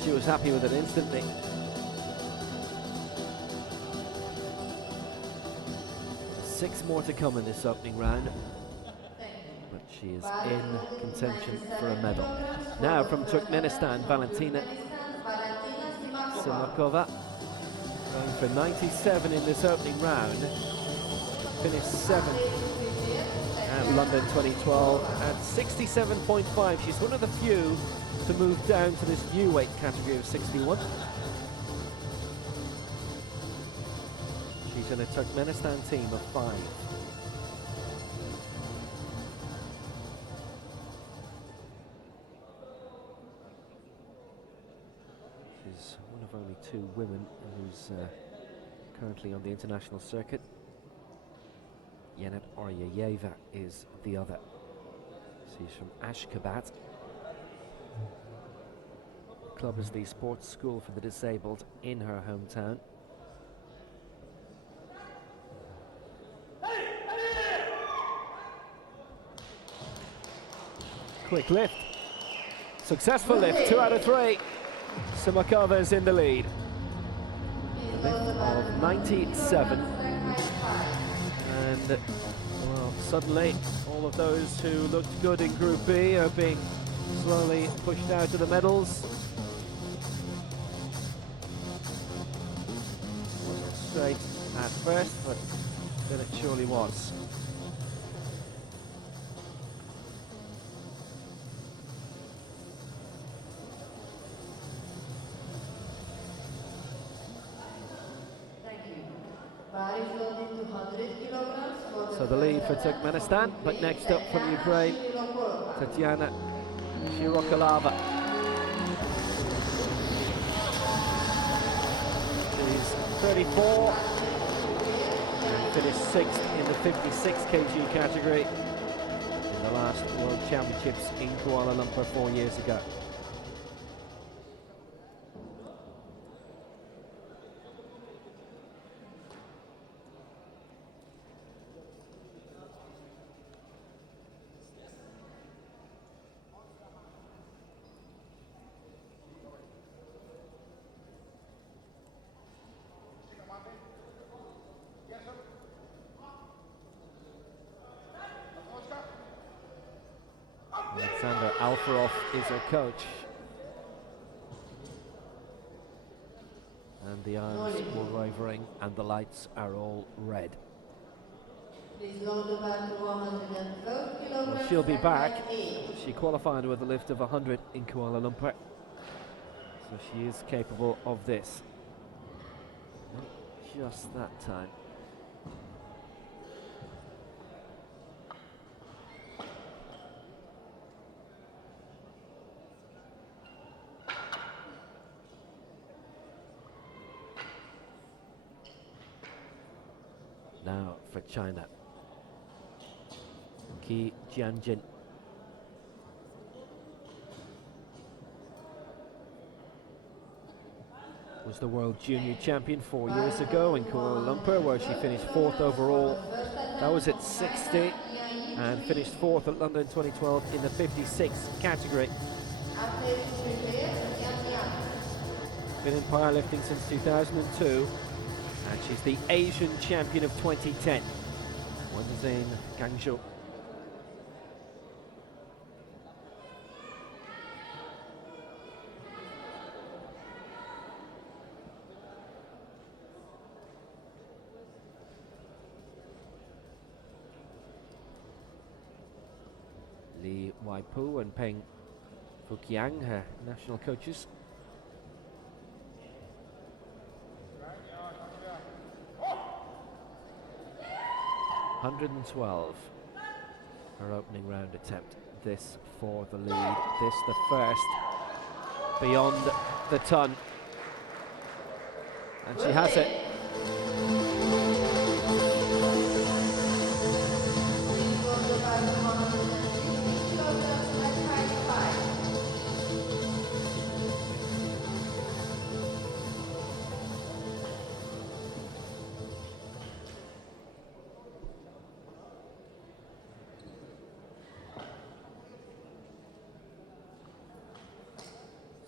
She was happy with it instantly. Six more to come in this opening round, but she is in contention for a medal. Now from Turkmenistan, Valentina Simakova, going for 97 in this opening round. Finished 7th at London 2012 at 67.5. She's one of the few to move down to this new weight category of 61. She's in a Turkmenistan team of 5. She's one of only 2 women who's currently on the international circuit. Yenet Aryayeva is the other. She's from Ashgabat. The club is the sports school for the disabled in her hometown. Quick lift. Successful lift, 2 out of 3. Simakova is in the lead. A lift of 97. And, well, suddenly all of those who looked good in Group B are being slowly pushed out to the medals. Wasn't straight at first, but then it surely was. So the lead for Turkmenistan, but next up from Ukraine, Tatiana Shirokalava. She's 34 and finished 6th in the 56 kg category in the last World Championships in Kuala Lumpur 4 years ago. Alexander Alfarov is her coach. And the arms were wavering and the lights are all red. Well, she'll be back. She qualified with a lift of 100 in Kuala Lumpur. So she is capable of this. Not just that time. Now for China, Qi Jianjin. Was the world junior champion 4 years ago in Kuala Lumpur, where she finished 4th overall. That was at 60, and finished 4th at London 2012 in the 56 category. Been in powerlifting since 2002, and she's the Asian champion of 2010. Was in Guangzhou. Li Waipu and Peng Fuqiang, her national coaches. .112, her opening round attempt. This for the lead, this the first beyond the ton. And she has it.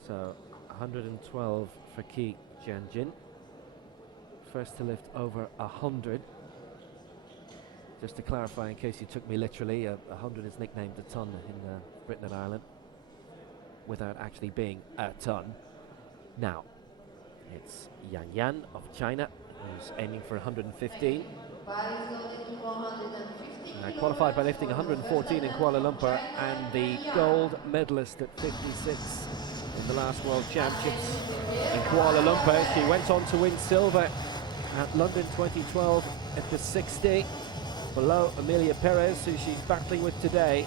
So 112 for Qi Jianjin. First to lift over 100. Just to clarify, in case you took me literally, 100 is nicknamed a ton in Britain and Ireland, without actually being a ton. Now, it's Yang Yan of China, who's aiming for 115. Qualified by lifting 114 in Kuala Lumpur, and the gold medalist at 56 in the last World Championships in Kuala Lumpur. She went on to win silver at London 2012 at the 60, below Amilia Perez, who she's battling with today,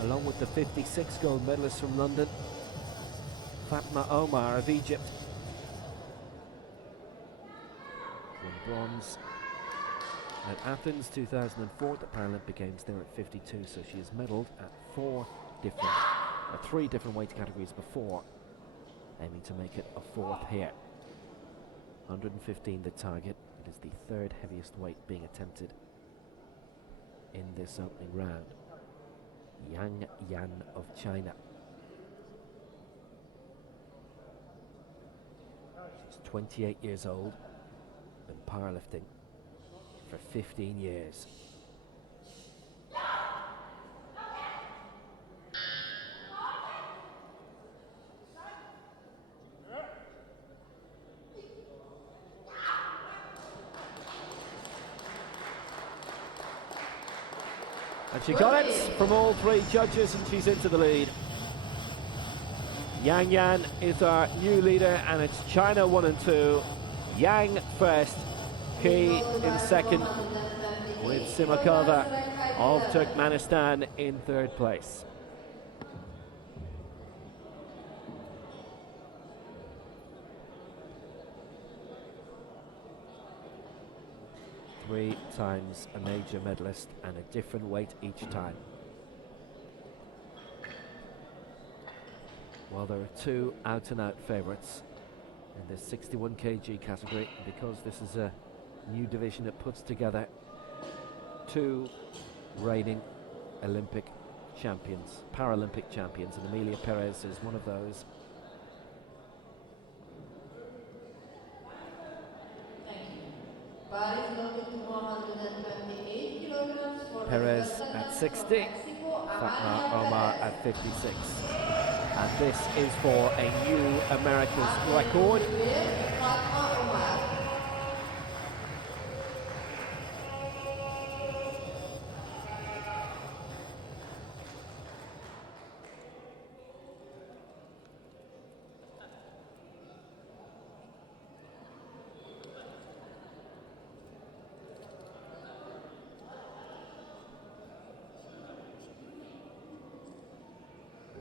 along with the 56 gold medalist from London, Fatma Omar of Egypt. Won bronze at Athens 2004 at the Paralympic Games there at 52, so she has medalled at three different weight categories before, aiming to make it a 4th here. 115 the target. It is the 3rd heaviest weight being attempted in this opening round. Yang Yan of China. She's 28 years old, been powerlifting for 15 years. And she got it from all 3 judges, and she's into the lead. Yang Yan is our new leader, and it's China 1 and 2. Yang first, Qi in second, with Simakova of Turkmenistan in 3rd place. Three times a major medalist, and a different weight each time. Well, there are 2 out-and-out favourites in this 61 kg category, because this is a new division that puts together 2 reigning Olympic champions, Paralympic champions, and Amilia Perez is one of those. Perez at 60, Fatma Omar at 56. And this is for a new America's record.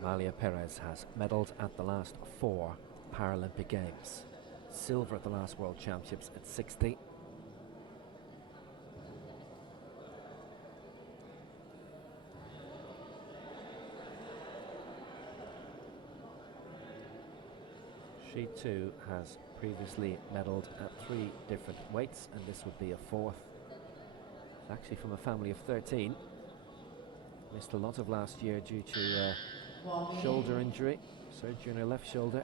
Amilia Perez has medalled at the last 4 Paralympic Games. Silver at the last World Championships at 60. She too has previously medalled at 3 different weights, and this would be a 4th. It's actually from a family of 13. Missed a lot of last year due to shoulder injury, surgery on her left shoulder.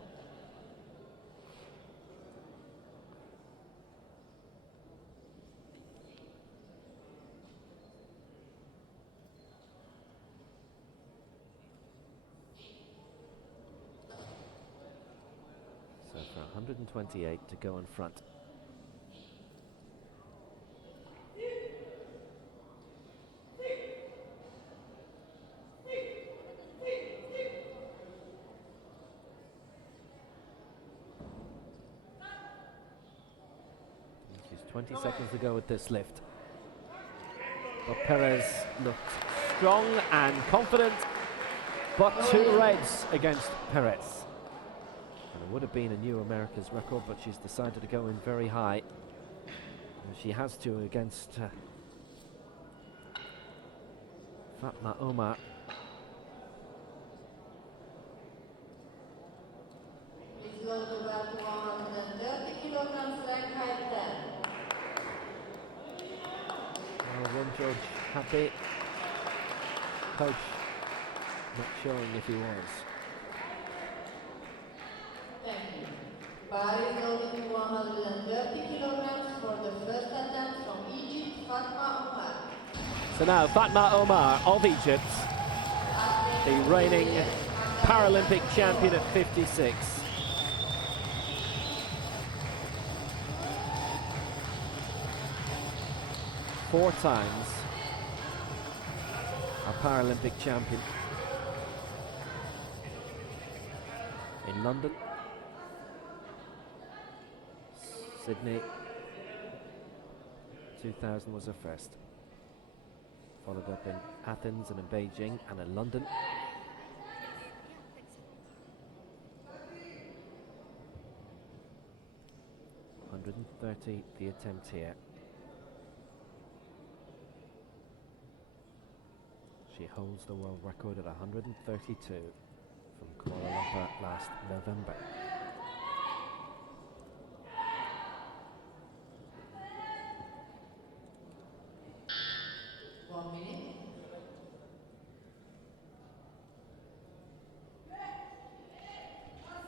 So for 128 to go in front. She's 20 seconds to go with this lift. But Perez looked strong and confident, but 2 reds against Perez. And it would have been a new America's record, but she's decided to go in very high. And she has to against Fatma Omar. Please go to back to 130 kilograms, rank height 10. Well, one judge happy. Coach not showing if he was. Thank you. Bar is loaded to 130 kilograms for the first attempt from Egypt, Fatma Omar. So now Fatma Omar of Egypt, the reigning Paralympic champion at 56. Four times a Paralympic champion. In London, Sydney, 2000 was her first. Followed up in Athens and in Beijing and in London. The attempt here. She holds the world record at 132 from Kuala Lumpur last November.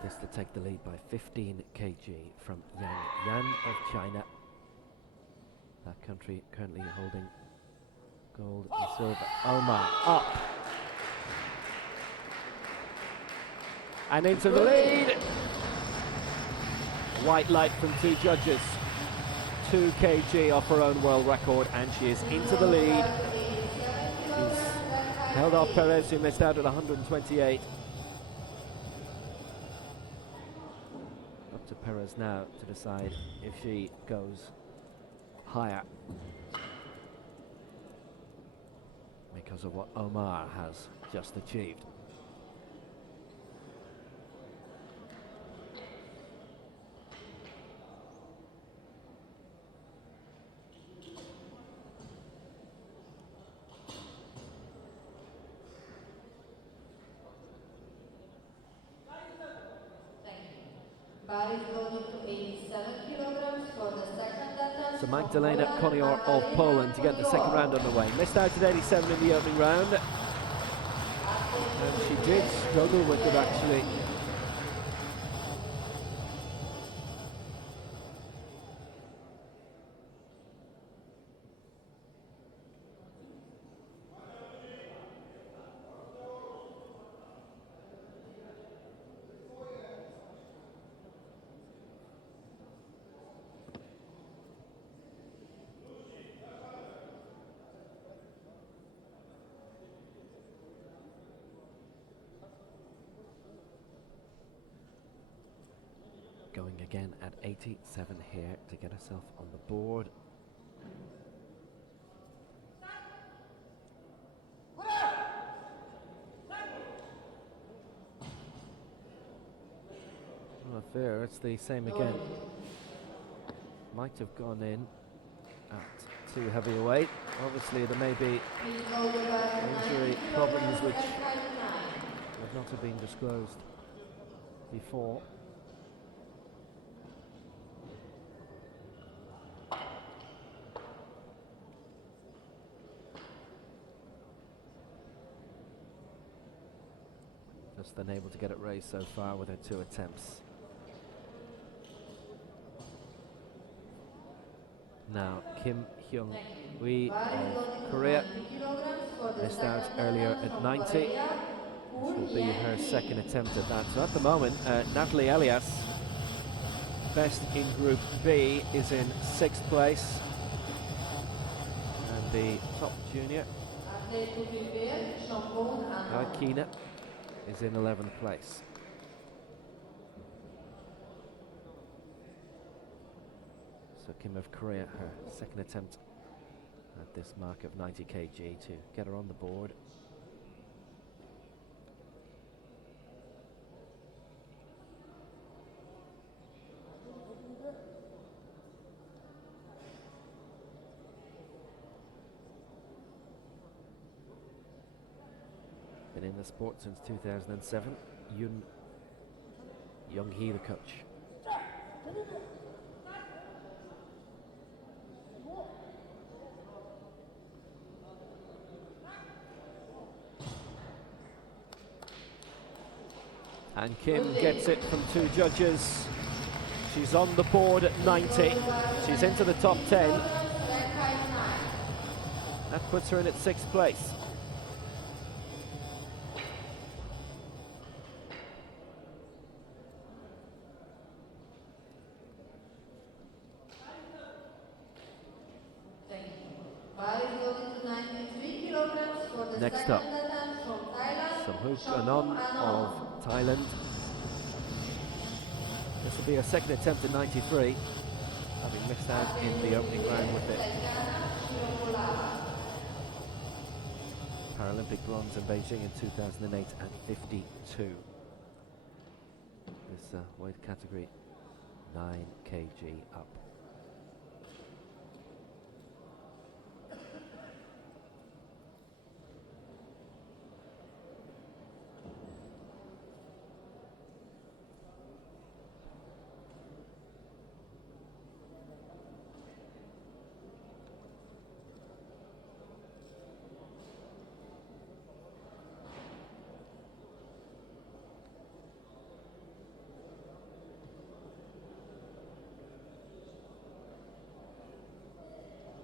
This to take the lead by 15 kg from Yan of China. That country currently holding gold and silver. Omar up. And into the lead. White light from 2 judges. 2 kg off her own world record, and she is into the lead. She's held off Perez, who missed out at 128. Up to Perez now to decide if she goes higher, because of what Omar has just achieved. So Magdalena Konior of Poland to get the second round underway. Missed out at 87 in the opening round. And she did struggle with it actually. Going again at 87 here to get herself on the board. Not fair, it's the same again. Might have gone in at too heavy a weight. Obviously there may be injury problems which would not have been disclosed before. less than able to get it raised so far with her 2 attempts. Now, Kim Hyung-hui of Korea missed out earlier at 90. This will be her 2nd attempt at that. So at the moment, Natalie Elias, best in Group B, is in 6th place. And the top junior, Kina, is in 11th place. So Kim of Korea, her 2nd attempt at this mark of 90 kg to get her on the board. Been in the sport since 2007. Young-hee, the coach. And Kim gets it from 2 judges. She's on the board at 90. She's into the top 10. That puts her in at 6th place. Next up, Samhook Anon of Thailand. This will be her 2nd attempt at 93, having missed out in the opening round with it. Paralympic bronze in Beijing in 2008 at 52. This weight category, 9 kg up.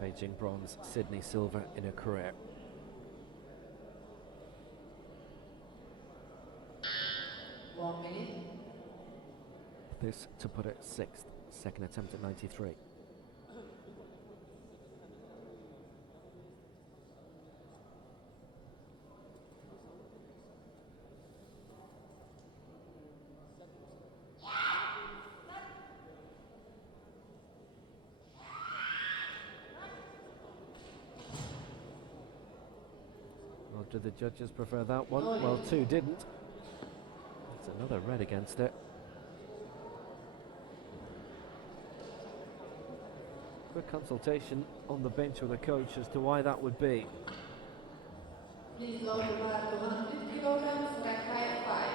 Beijing bronze, Sydney silver in her career. This to put her 6th, 2nd attempt at 93. Did the judges prefer that one? Well, 2 didn't. That's another red against it. Quick consultation on the bench with the coach as to why that would be. Please lower the bar to 150 kilograms, rack height 5.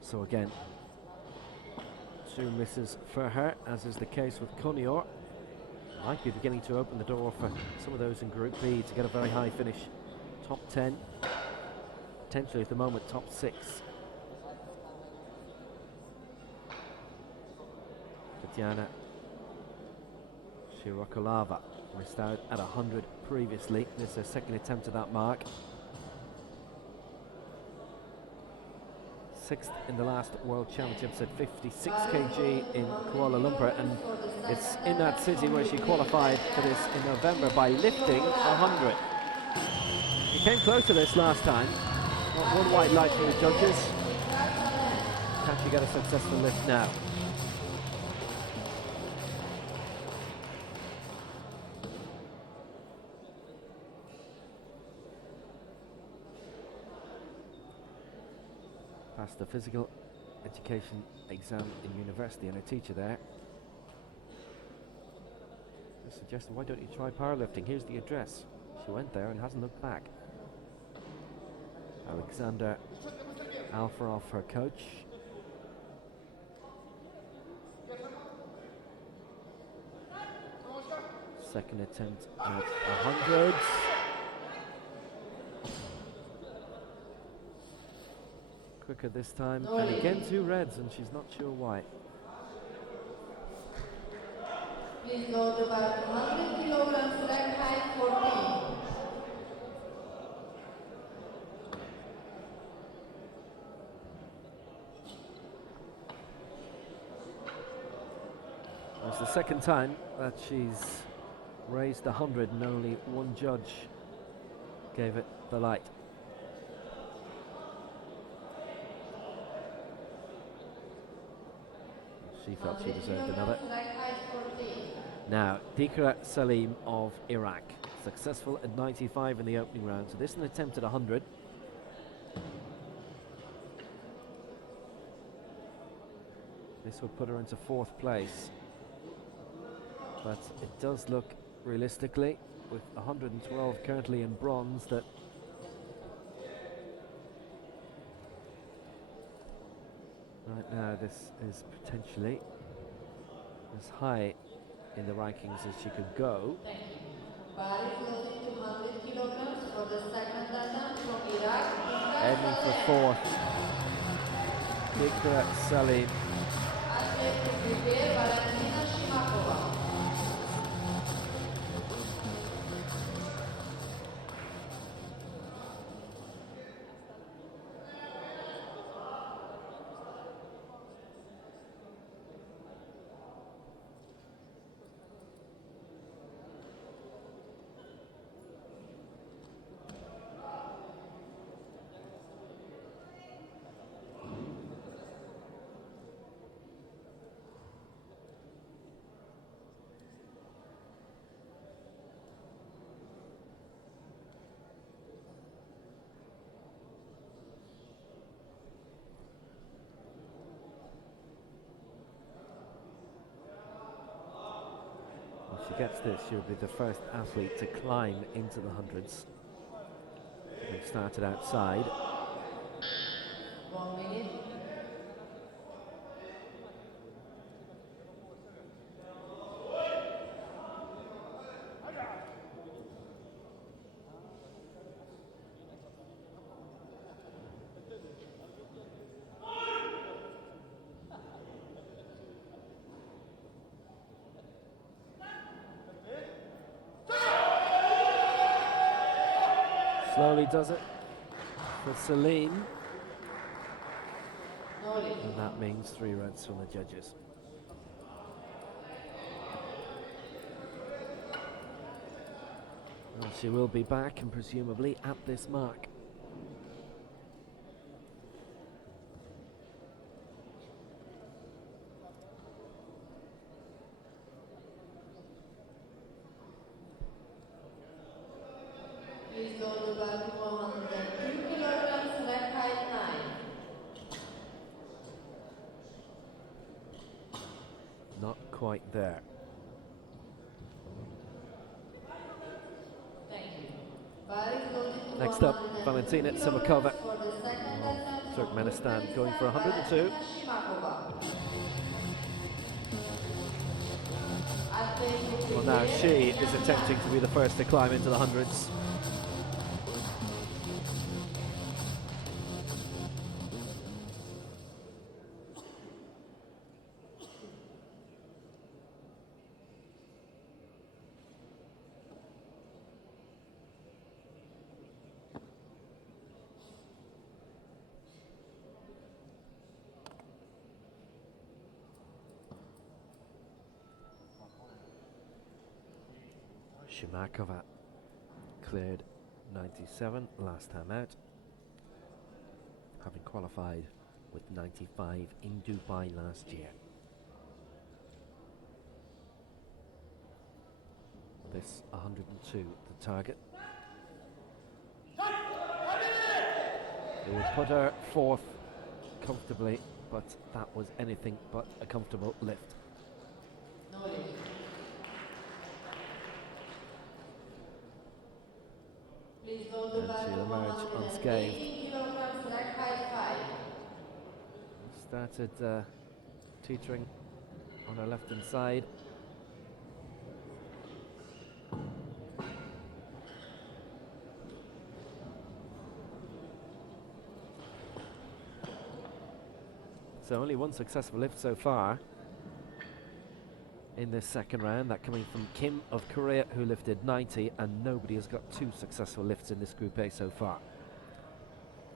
So again, 2 misses for her, as is the case with Konior. Might be beginning to open the door for some of those in Group B to get a very high finish. Top 10, potentially at the moment top 6. Tatiana Shirokolava missed out at 100 previously. This is her 2nd attempt at that mark. 6th in the last World Championships at 56 kg in Kuala Lumpur, and it's in that city where she qualified for this in November by lifting 100. She came close to this last time. Not one white light from the judges. Can she get a successful lift now? Passed the physical education exam in university, and a teacher there suggested, why don't you try powerlifting? Here's the address. She went there and hasn't looked back. Alexander Alfarov, her coach. Second attempt at 100. Quicker this time, and again 2 reds, and she's not sure why. Please go to about 100 kilograms leg height 14. It's the second time that she's raised 100 and only one judge gave it the light. She felt she deserved another. Now, Dikra Salim of Iraq, successful at 95 in the opening round. So this is an attempt at 100. This would put her into 4th place. But it does look, realistically, with 112 currently in bronze, that right now this is potentially as high in the rankings as she could go. Aiming for 4th. Dikra Salim. If she gets this, she'll be the first athlete to climb into the hundreds. Having started outside. 1 minute. Slowly does it for Celine. And that means 3 reds from the judges. Well, she will be back, and presumably at this mark. Please go to about 102 kilograms, leg height 9. Not quite there. Thank you. Next up, Valentina Simakova of Turkmenistan, going for 102. Well, now she is attempting to be the first to climb into the hundreds. Shimakova cleared 97 last time out, having qualified with 95 in Dubai last year. This 102, the target. It would put her 4th comfortably, but that was anything but a comfortable lift. And she'll emerge unscathed. Started teetering on her left-hand side. So only one successful lift so far in this second round, that coming from Kim of Korea, who lifted 90, and nobody has got two successful lifts in this Group A so far.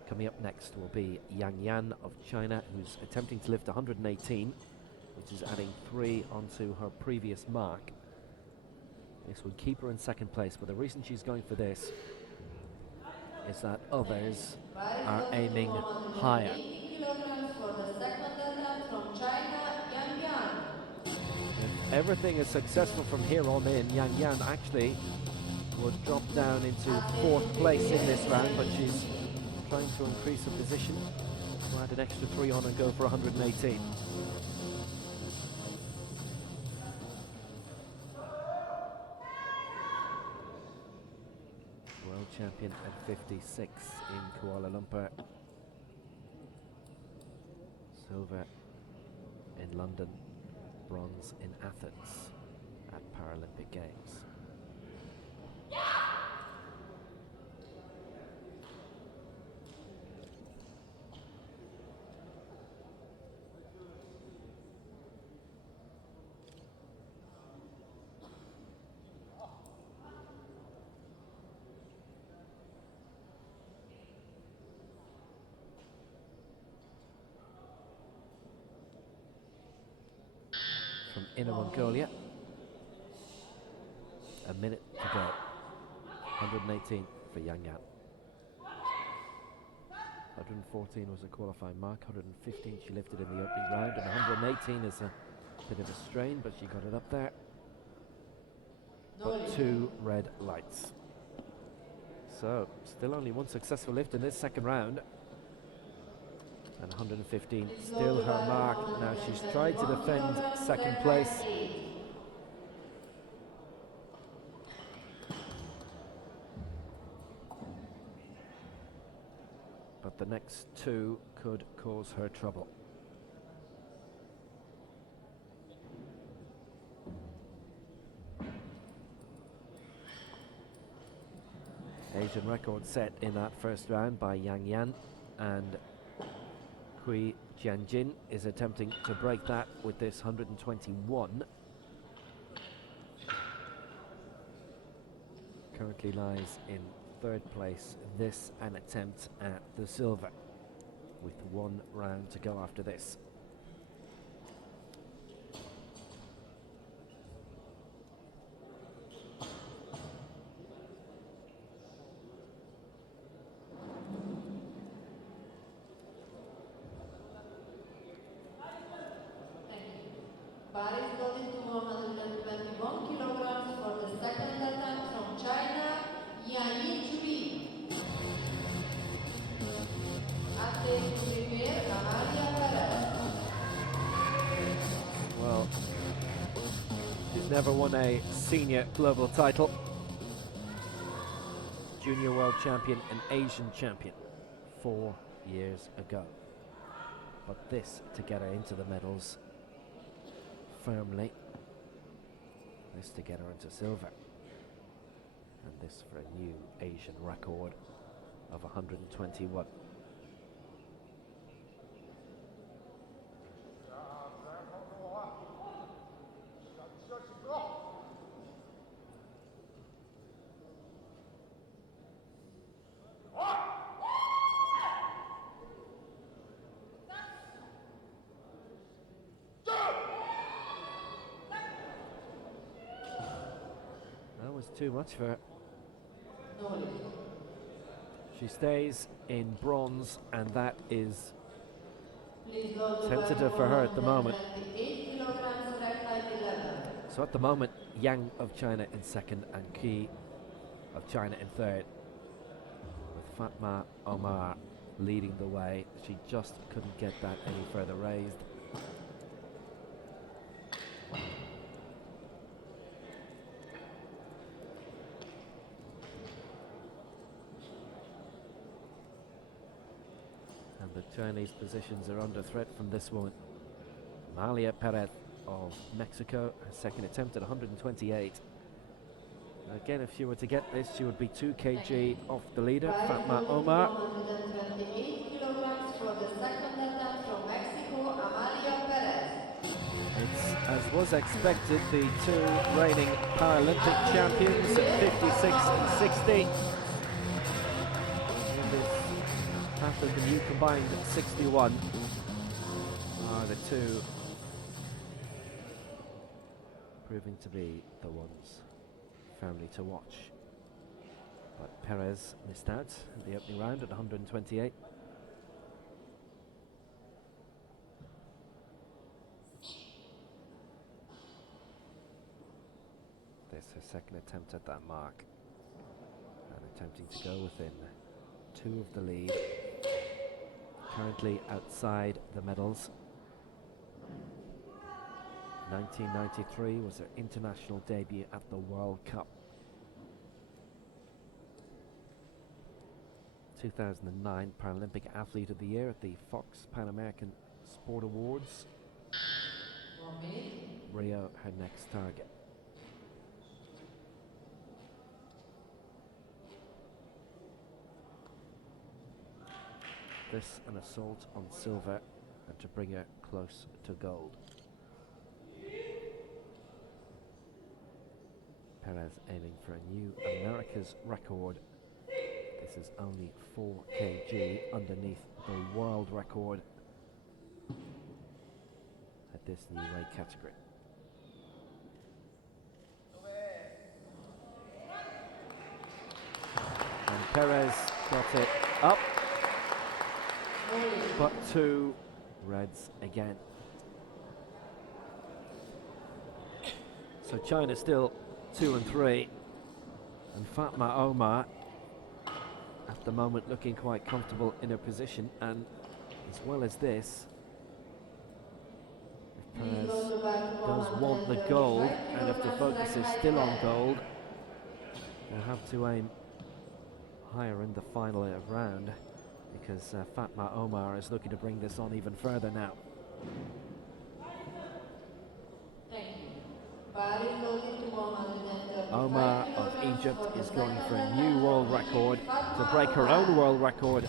Coming up next will be Yang Yan of China, who's attempting to lift 118, which is adding 3 onto her previous mark. This would keep her in second place, but the reason she's going for this is that others are aiming higher. If everything is successful from here on in, Yang Yan actually would drop down into 4th place in this round, but she's trying to increase her position to add an extra 3 on and go for 118. World champion at 56 in Kuala Lumpur. Silver in London, bronze in Athens at Paralympic Games. From Inner Mongolia, a minute to go. 118 for Yang Yan. 114 was a qualifying mark, 115 she lifted in the opening round, and 118 is a bit of a strain, but she got it up there. But 2 red lights. So, still only one successful lift in this second round. And 115, still her mark. Now she's tried to defend second place. But the next 2 could cause her trouble. Asian record set in that first round by Yang Yan, and Hui Jianjin is attempting to break that with this 121. Currently lies in 3rd place. This an attempt at the silver with 1 round to go after this. Parez going to 121 kilograms for the second attempt from China, Yayi Jui. Athlete to prepare, Amilia, Perez. Well, she's never won a senior global title. Junior world champion and Asian champion 4 years ago. But this to get her into the medals firmly. This to get her into silver. And this for a new Asian record of 121. Too much for her. She stays in bronze, and that is tentative for her at the moment. So at the moment, Yang of China in second and Qi of China in third, with Fatma, Omar leading the way. She just couldn't get that any further raised. The Chinese positions are under threat from this woman. Amilia Perez of Mexico, her second attempt at 128. Again, if she were to get this, she would be 2 kg off the leader, Fatma Omar. 128 kilograms for the second attempt from Mexico, as was expected, the two reigning Paralympic champions at 56 and 60. In this, after the new combined 61, are the two proving to be the ones firmly to watch. But Perez missed out in the opening round at 128. This her second attempt at that mark, and attempting to go within two of the lead. Currently outside the medals. 1993 was her international debut at the World Cup. 2009 Paralympic Athlete of the Year at the Fox Pan American Sport Awards. Rio, her next target. This an assault on silver, and to bring her close to gold. Perez aiming for a new America's record. This is only 4 kg underneath the world record at this new weight category. And Perez got it up, but two reds again. So China still 2 and 3, and Fatma Omar at the moment looking quite comfortable in her position. And as well as this, if Perez does want the gold, and if the focus is still on gold, they'll have to aim higher in the final round, because Fatma Omar is looking to bring this on even further now. Omar of Egypt is going for a new world record, to break her own world record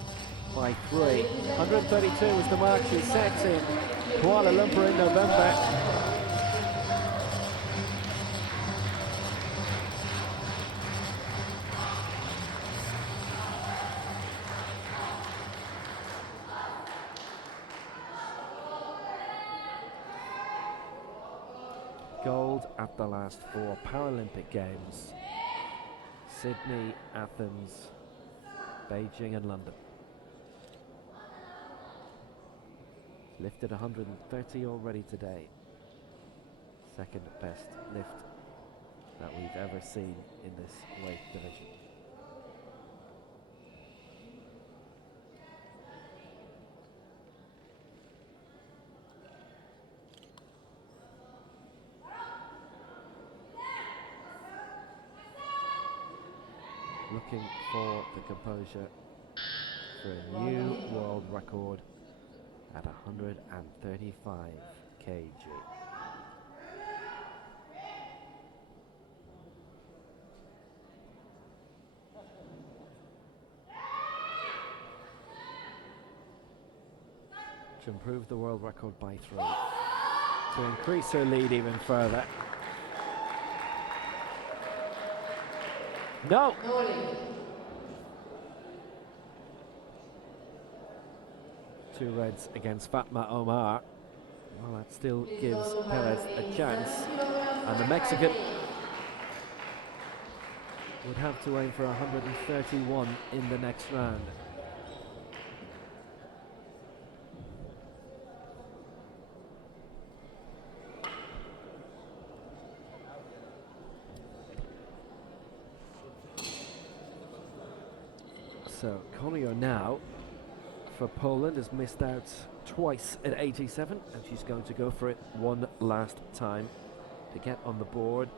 by 3. 132 is the mark she set in Kuala Lumpur in November. Gold at the last 4 Paralympic Games: Sydney, Athens, Beijing and London. Lifted 130 already today. Second best lift that we've ever seen in this weight division. Looking for the composure for a new world record at 135 kg. To improve the world record by 3, to increase her lead even further. No! Two reds against Fatma Omar. Well, that still gives Perez a chance. And the Mexican would have to aim for 131 in the next round. So Collier now for Poland has missed out twice at 87, and she's going to go for it one last time to get on the board.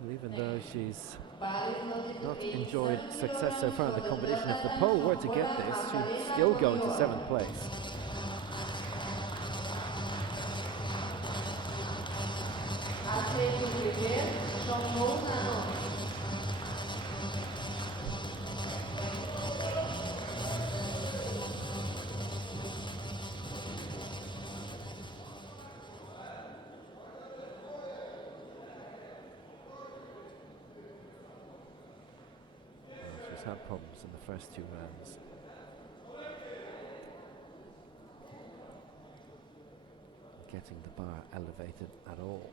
And even though she's not enjoyed success so far in the competition, if the Pole were to get this, she'd still go into 7th place. problems in the first 2 rounds. Getting the bar elevated at all.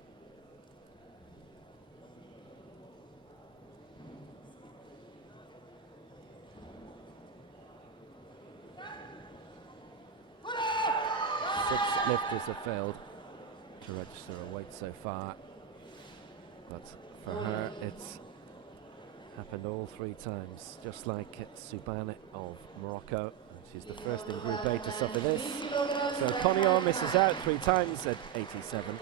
Six lifters have failed to register a weight so far, but for her it's happened all 3 times, just like Subhan of Morocco. She's the first in Group A to suffer this. So Conion misses out 3 times at 87,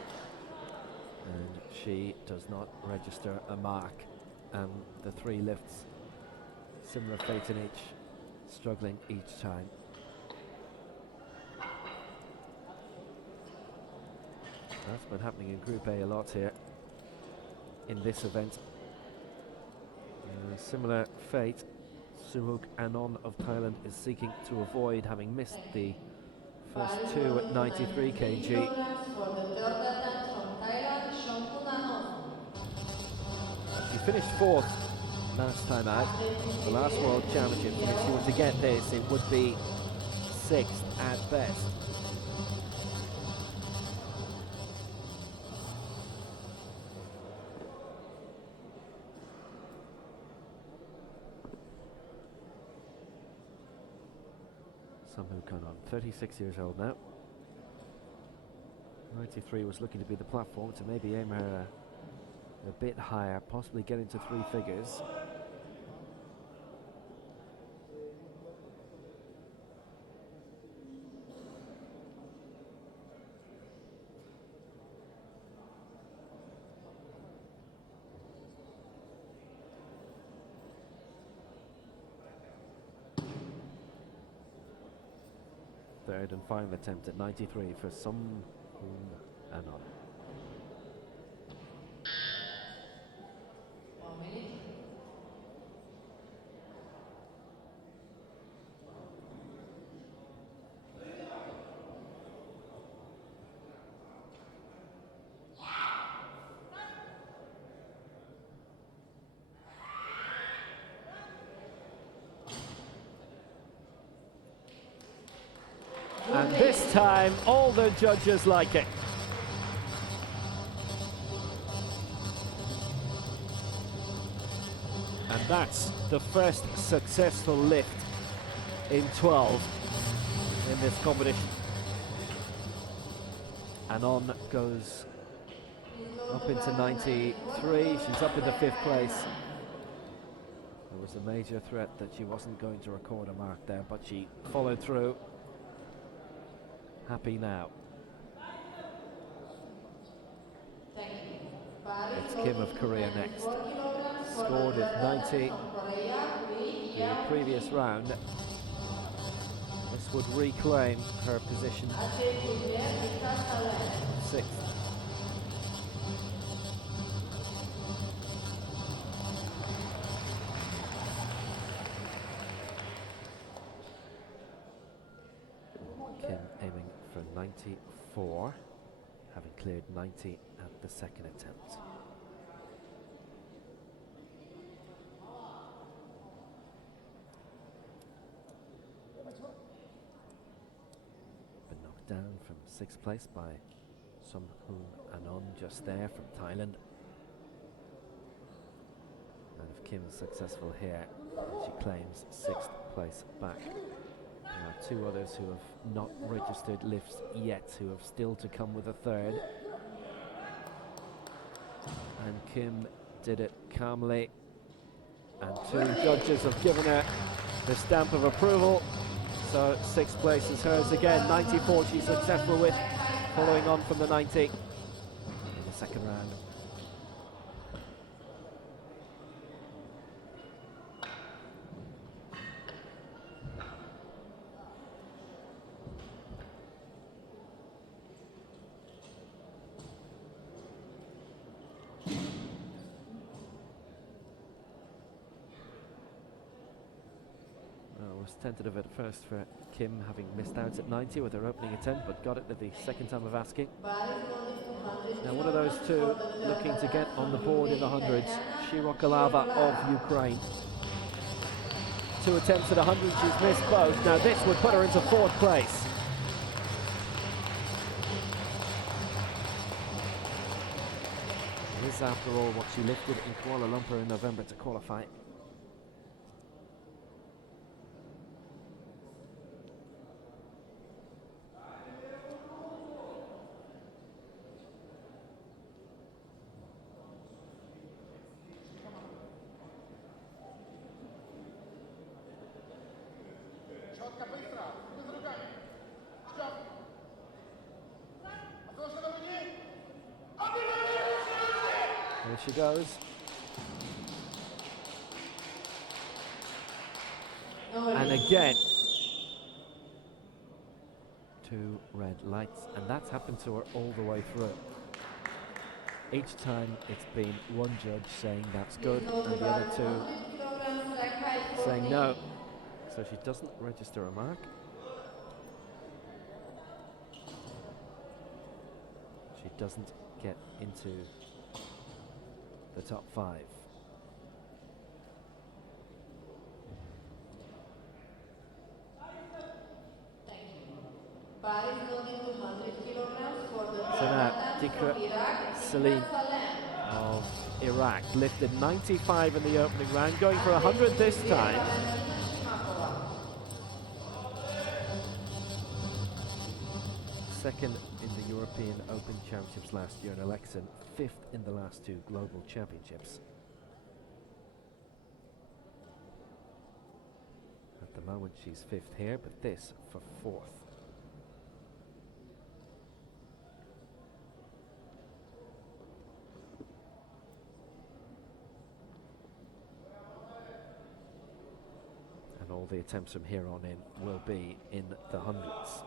and she does not register a mark, and the 3 lifts, similar fate in each, struggling each time. That's been happening in Group A a lot here in this event. Similar fate. Suhuk Anon of Thailand is seeking to avoid having missed the first 2 at 93 kg. She finished 4th last time out, the last World Championships, and if she were to get this, it would be 6th at best. Kanon, 36 years old now. 93 was looking to be the platform to maybe aim her a bit higher, possibly get into 3 figures. Third and final attempt at 93 for Som Hoon Anon. And this time, all the judges like it. And that's the first successful lift in 12 in this competition. Anon goes up into 93. She's up in the 5th place. There was a major threat that she wasn't going to record a mark there, but she followed through. Happy now. It's Kim of Korea next. Scored at 90 the previous round. This would reclaim her position 6th. Kim aiming for 94, having cleared 90 at the 2nd attempt. Been knocked down from 6th place by Som Hoon Anon just there from Thailand. And if Kim is successful here, she claims 6th place back. There are 2 others who have not registered lifts yet, who have still to come with a 3rd. And Kim did it calmly, and 2 judges have given her the stamp of approval. So 6th place is hers again. 94 she's successful with, following on from the 90 in the 2nd round. Was tentative at first for Kim, having missed out at 90 with her opening attempt, but got it at the 2nd time of asking. Now one of those 2 looking to get on the board in the hundreds, Shirokalava of Ukraine. 2 attempts at 100, she's missed both. Now this would put her into 4th place. This is, after all, what she lifted in Kuala Lumpur in November to qualify. There she goes. And again, 2 red lights, and that's happened to her all the way through. Each time it's been one judge saying that's good and the other 2 saying no. So she doesn't register a mark. She doesn't get into the top 5. So now, Salim of Iraq lifted 95 in the opening round, going for 100 this time. Second in the European Open Championships last year in Alexa, 5th in the last 2 Global Championships. At the moment she's 5th here, but this for 4th. And all the attempts from here on in will be in the hundreds.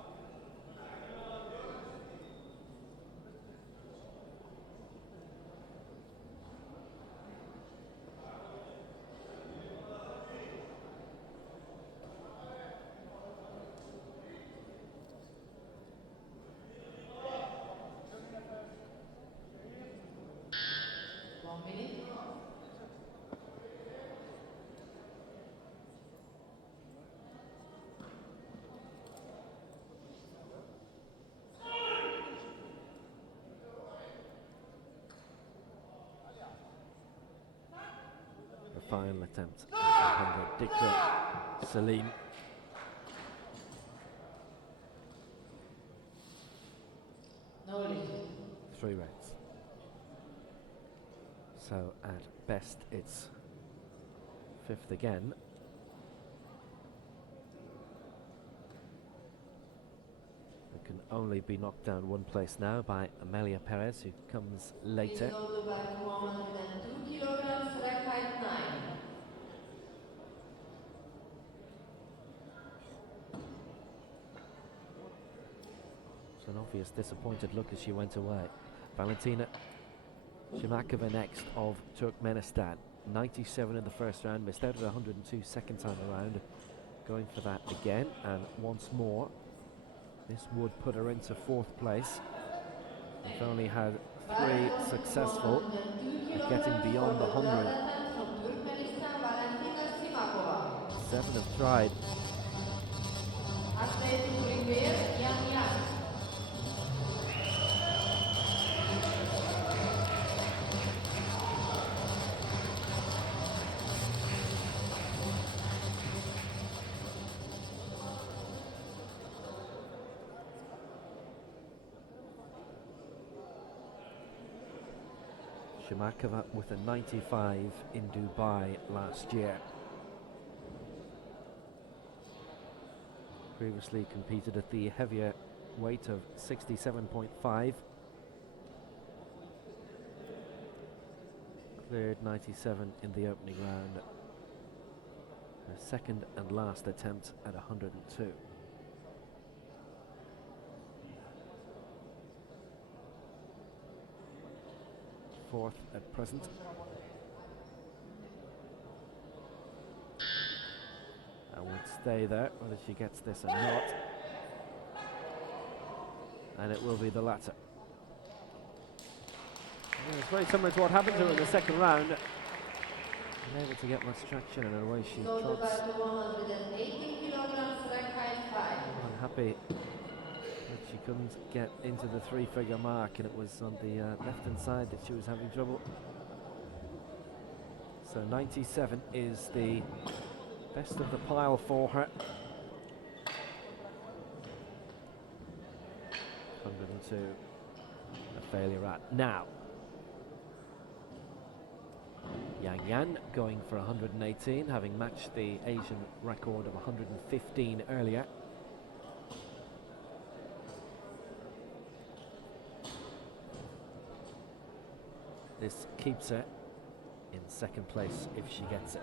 Final attempt at 100. Dikra Salim. Three reds. So at best it's 5th again. It can only be knocked down 1 place now by Amilia Perez, who comes later. It's an obvious disappointed look as she went away. Valentina Shimakova next of Turkmenistan. 97 in the first round, missed out at 102 second time around. Going for that again, and once more. This would put her into 4th place. We've only had 3 successful at getting beyond the 100. 7 have tried. Shimakova with a 95 in Dubai last year. Previously competed at the heavier weight of 67.5. Cleared 97 in the opening round. Her second and last attempt at 102. Fourth at present. And would stay there, whether she gets this or not. And it will be the latter. Yeah, it's very similar to what happened to her in the second round. Unable to get much traction, and away she So trots. about 180 kilograms, rack height 5. Unhappy that she couldn't get into the 3-figure mark, and it was on the left-hand side that she was having trouble. So 97 is the best of the pile for her. 102, a failure at now. Yang Yan going for 118, having matched the Asian record of 115 earlier. This keeps her in second place if she gets it.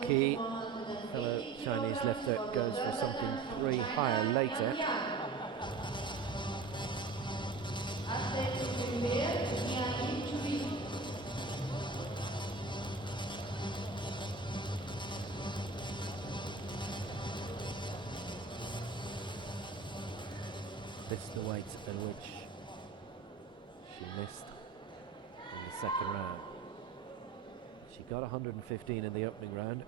Key, fellow Chinese lifter, goes for something 3 higher later. This is the weight at which she missed in the second round. She got 115 in the opening round.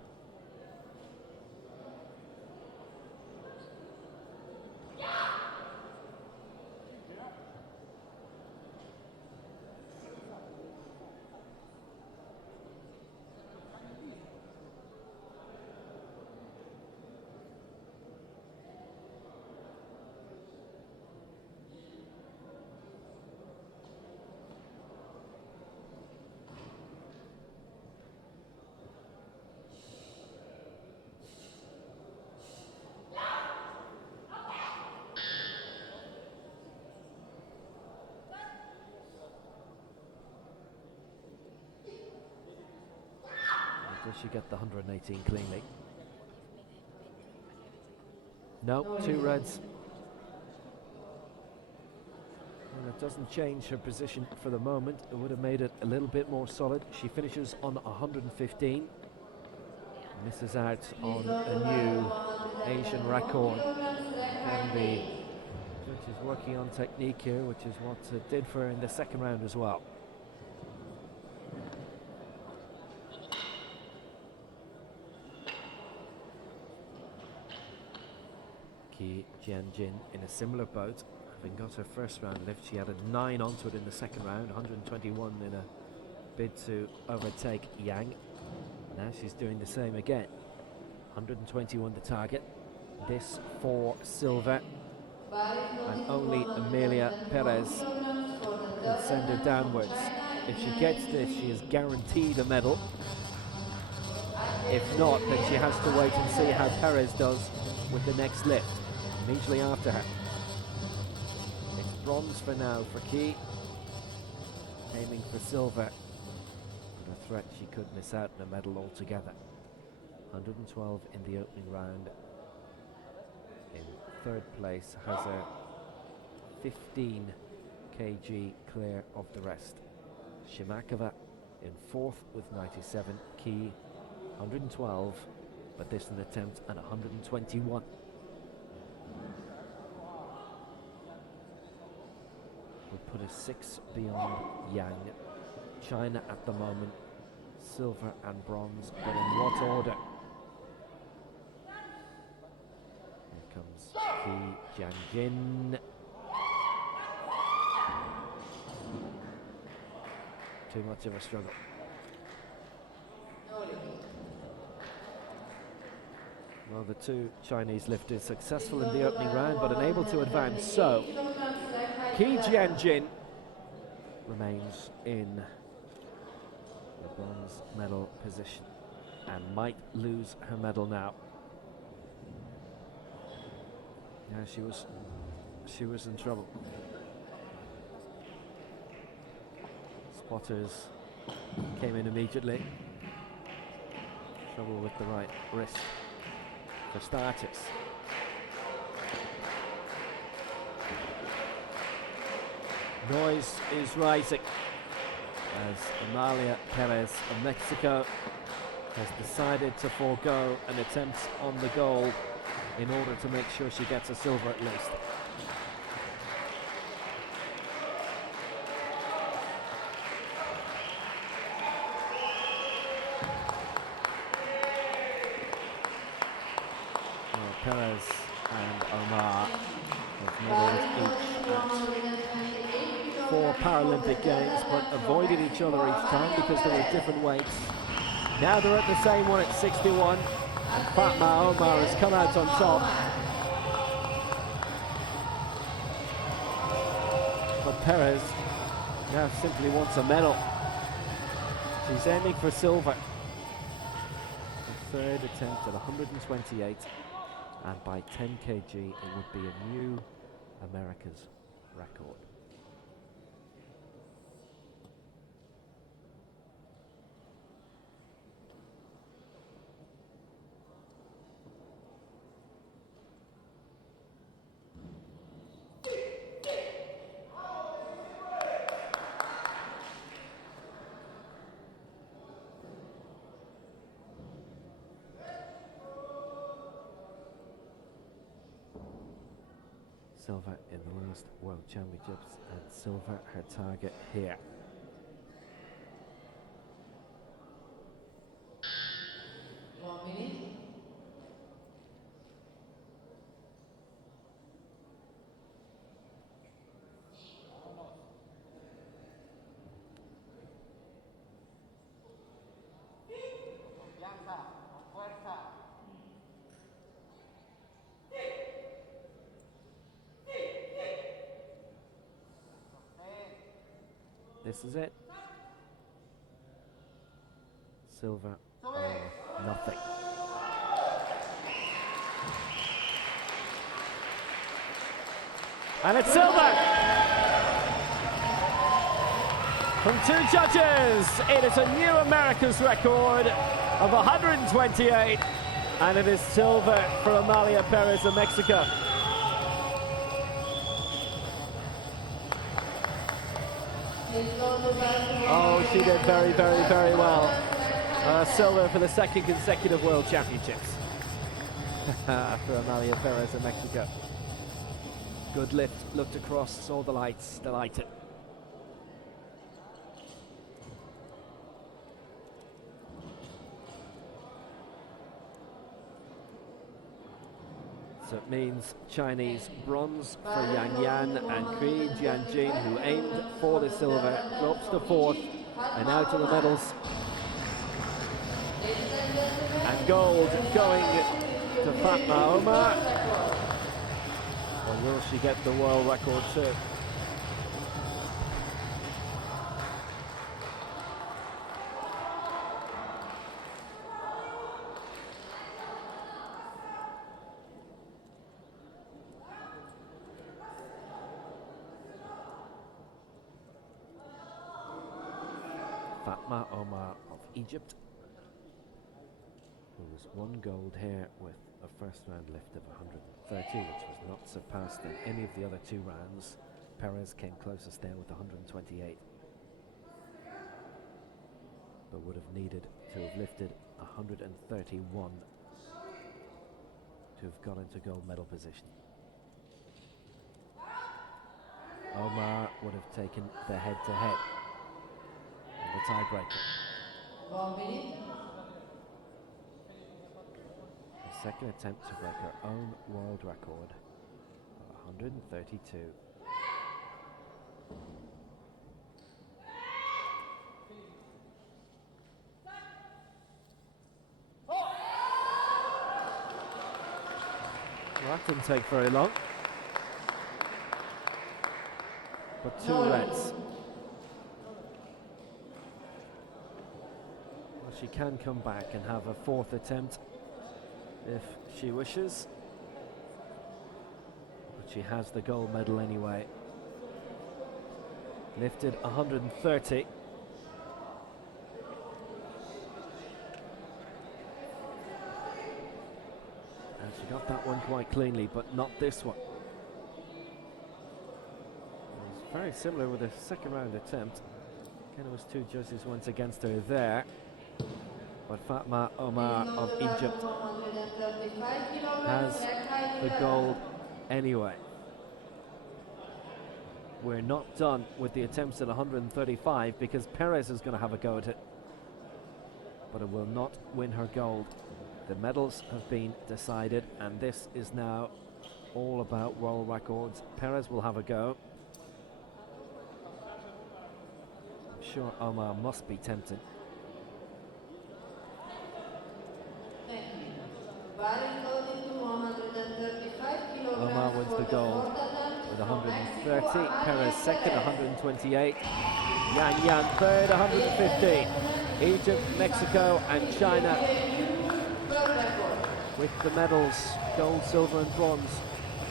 Does she get the 118 cleanly? No, 2 reds. And it doesn't change her position for the moment. It would have made it a little bit more solid. She finishes on 115. Misses out on a new Asian record. And the judge is working on technique here, which is what it did for her in the second round as well. Qi Jianjin in a similar boat, having got her first round lift. She added 9 onto it in the second round, 121 in a bid to overtake Yang. Now she's doing the same again. 121 the target. This for silver. And only Amilia Perez can send her downwards. If she gets this, she is guaranteed a medal. If not, then she has to wait and see how Perez does with the next lift, immediately after her. It's bronze for now for Qi, aiming for silver, but a threat she could miss out on a medal altogether. 112 in the opening round. In third place has her 15 kg clear of the rest. Shimakova in fourth with 97, Qi 112, but this an attempt at 121. Would put a 6 beyond Yang. China at the moment, silver and bronze, but in what order? Here comes Qi Jianjin. Too much of a struggle. Well, the 2 Chinese lifters successful in the opening round, but unable to advance. So, Qi Jianjin remains in the bronze medal position and might lose her medal now. Yeah, she was in trouble. Spotters came in immediately. Trouble with the right wrist for starters. Noise is rising as Amilia Perez of Mexico has decided to forego an attempt on the gold in order to make sure she gets a silver at least. Perez and Omar with medals each at 4 Paralympic Games, but avoided each other each time because they were different weights. Now they're at the same one at 61, and Fatma Omar has come out on top. But Perez now simply wants a medal. She's aiming for silver. The third attempt at 128, and by 10 kg it would be a new America's record. Silver in the last World Championships, and silver her target here. This is it. Silver or nothing. And it's silver! From 2 judges, it is a new America's record of 128, and it is silver for Amilia Perez of Mexico. Oh, she did very, very, very well. Silver for the 2nd consecutive World Championships for Amilia Perez of Mexico. Good lift, looked across, saw the lights, delighted. So it means Chinese bronze for Yang Yan and Kui Jianjin, who aimed for the silver, drops to 4th, and now to the medals. And gold going to Fatma Omar. Or will she get the world record too? Fatma Omar of Egypt, who was 1 gold here with a first round lift of 130, which was not surpassed in any of the other 2 rounds. Perez came closest there with 128, but would have needed to have lifted 131 to have got into gold medal position. Omar would have taken the head-to-head. The tiebreaker. The 2nd attempt to break her own world record of 132. Well, that didn't take very long. But 2 reds. She can come back and have a 4th attempt if she wishes, but she has the gold medal anyway. Lifted 130. And she got that one quite cleanly, but not this one. It was very similar with the 2nd round attempt. Again, it was 2 judges once against her there. But Fatma Omar of Egypt has the gold anyway. We're not done with the attempts at 135 because Perez is going to have a go at it, but it will not win her gold. The medals have been decided, and this is now all about world records. Perez will have a go. I'm sure Omar must be tempted. Omar wins the gold with 130. Perez second, 128. Yang third, 150. Egypt, Mexico and China with the medals, gold, silver and bronze.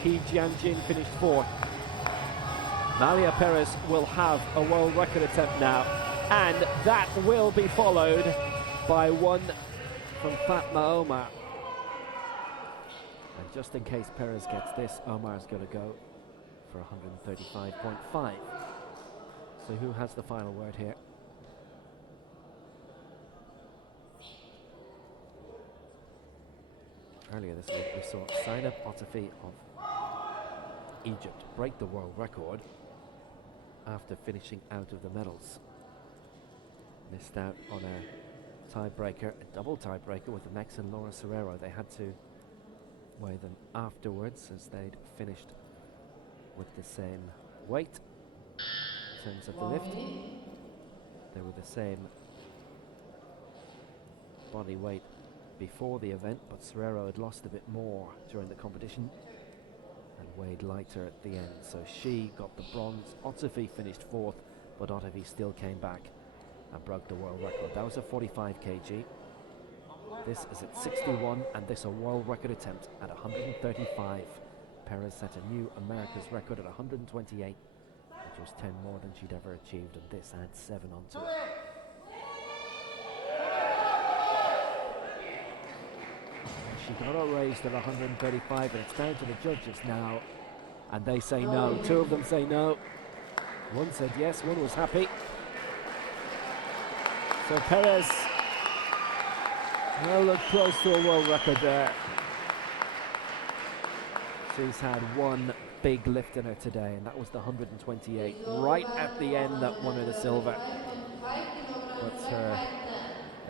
He Jianjin finished fourth. Amilia Perez will have a world record attempt now, and that will be followed by one from Fatma Omar. And just in case Perez gets this, Omar's going to go for 135.5. So who has the final word here? Earlier this week we saw Zainab Otafi of Egypt break the world record after finishing out of the medals. Missed out on a tiebreaker, a double tiebreaker with the Mexican Laura Serrero. They had to weigh them afterwards as they'd finished with the same weight in terms of the lift. They were the same body weight before the event, but Serrero had lost a bit more during the competition and weighed lighter at the end, so she got the bronze. Otafi finished fourth, but Otafi still came back and broke the world record. That was at 45 kg. This is at 61, and this a world record attempt at 135. Perez set a new America's record at 128, which was 10 more than she'd ever achieved, and this adds 7 onto it. She got it raised at 135, and it's down to the judges now, and they say no. Two of them say no. One said yes, one was happy. So Perez will look close to a world record there. She's had one big lift in her today, and that was the 128. Right at the end, that won her the silver. But her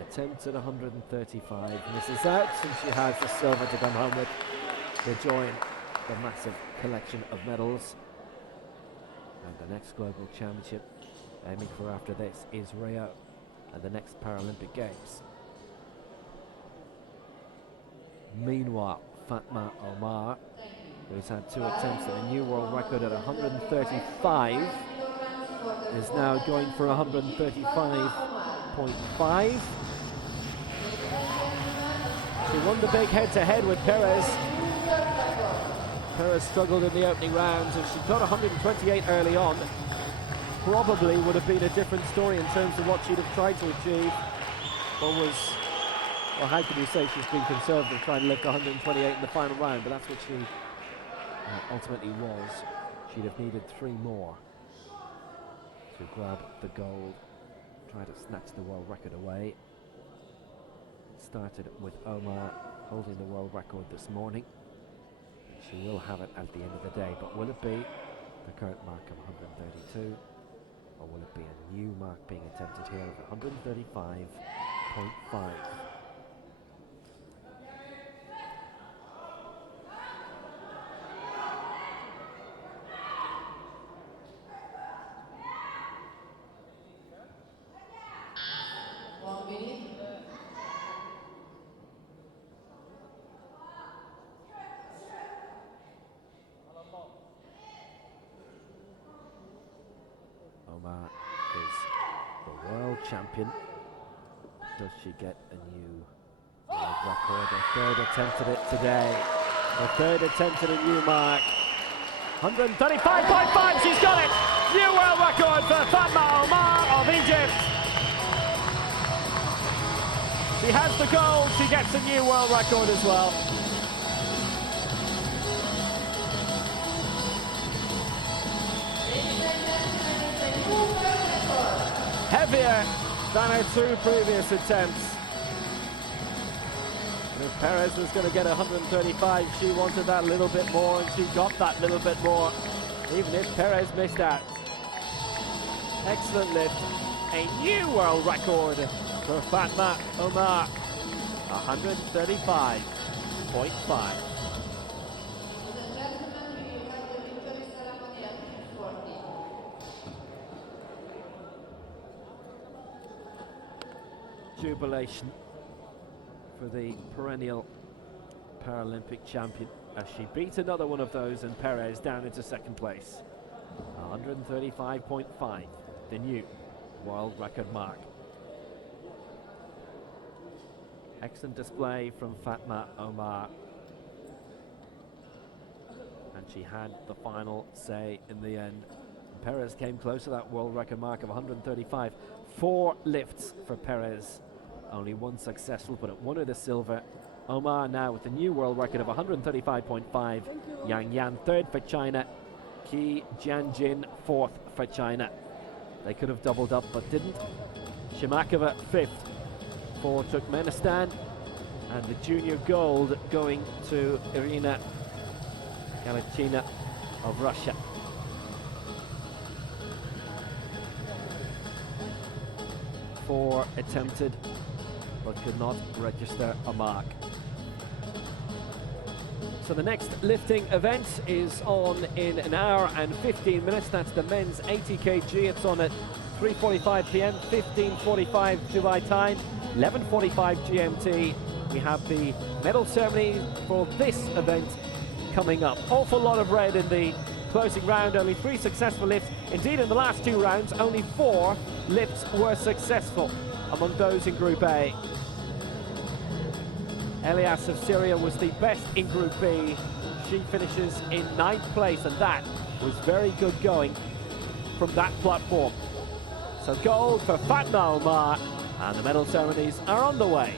attempt at 135 misses out, and she has the silver to come home with to join the massive collection of medals. And the next global championship aiming for after this is Rio and the next Paralympic Games. Meanwhile, Fatma Omar, who's had 2 attempts at a new world record at 135, is now going for 135.5. She won the big head-to-head with Perez. Perez struggled in the opening rounds, and she got 128 early on. Probably would have been a different story in terms of what she'd have tried to achieve, or was, well, how can you say she's been conservative trying to lift 128 in the final round, but that's what she ultimately was. She'd have needed 3 more to grab the gold, try to snatch the world record away. It started with Omar holding the world record this morning. She will have it at the end of the day, but will it be the current mark of 132, or will it be a new mark being attempted here of 135.5? Omar is the world champion. Does she get a new world record? Her third attempt at it today. Her third attempt at a new mark. 135.5, she's got it! New world record for Fatma Omar of Egypt. She has the gold, she gets a new world record as well. Heavier than her 2 previous attempts. And if Perez was going to get 135, she wanted that little bit more, and she got that little bit more, even if Perez missed out. Excellent lift. A new world record for Fatma Omar 135.5. Jubilation for the perennial Paralympic champion as she beat another one of those and Perez down into second place. 135.5, the new world record mark. Excellent display from Fatma, Omar, and she had the final say in the end. Perez came close to that world record mark of 135. 4 lifts for Perez, only 1 successful, but it won her the silver. Omar now with the new world record of 135.5. Yang Yan third for China. Qi Jianjin fourth for China. They could have doubled up but didn't. Shimakova fifth for Turkmenistan, and the junior gold going to Irina Galachina of Russia. Four attempted but could not register a mark. So the next lifting event is on in an hour and 15 minutes. That's the men's 80 kg. It's on at 3:45 p.m., 15:45 Dubai time, 11:45 GMT. We have the medal ceremony for this event coming up. Awful lot of red in the closing round, only 3 successful lifts. Indeed, in the last 2 rounds, only 4 lifts were successful among those in Group A. Elias of Syria was the best in Group B. She finishes in 9th place, and that was very good going from that platform. So gold for Fatma Omar, and the medal ceremonies are on the way.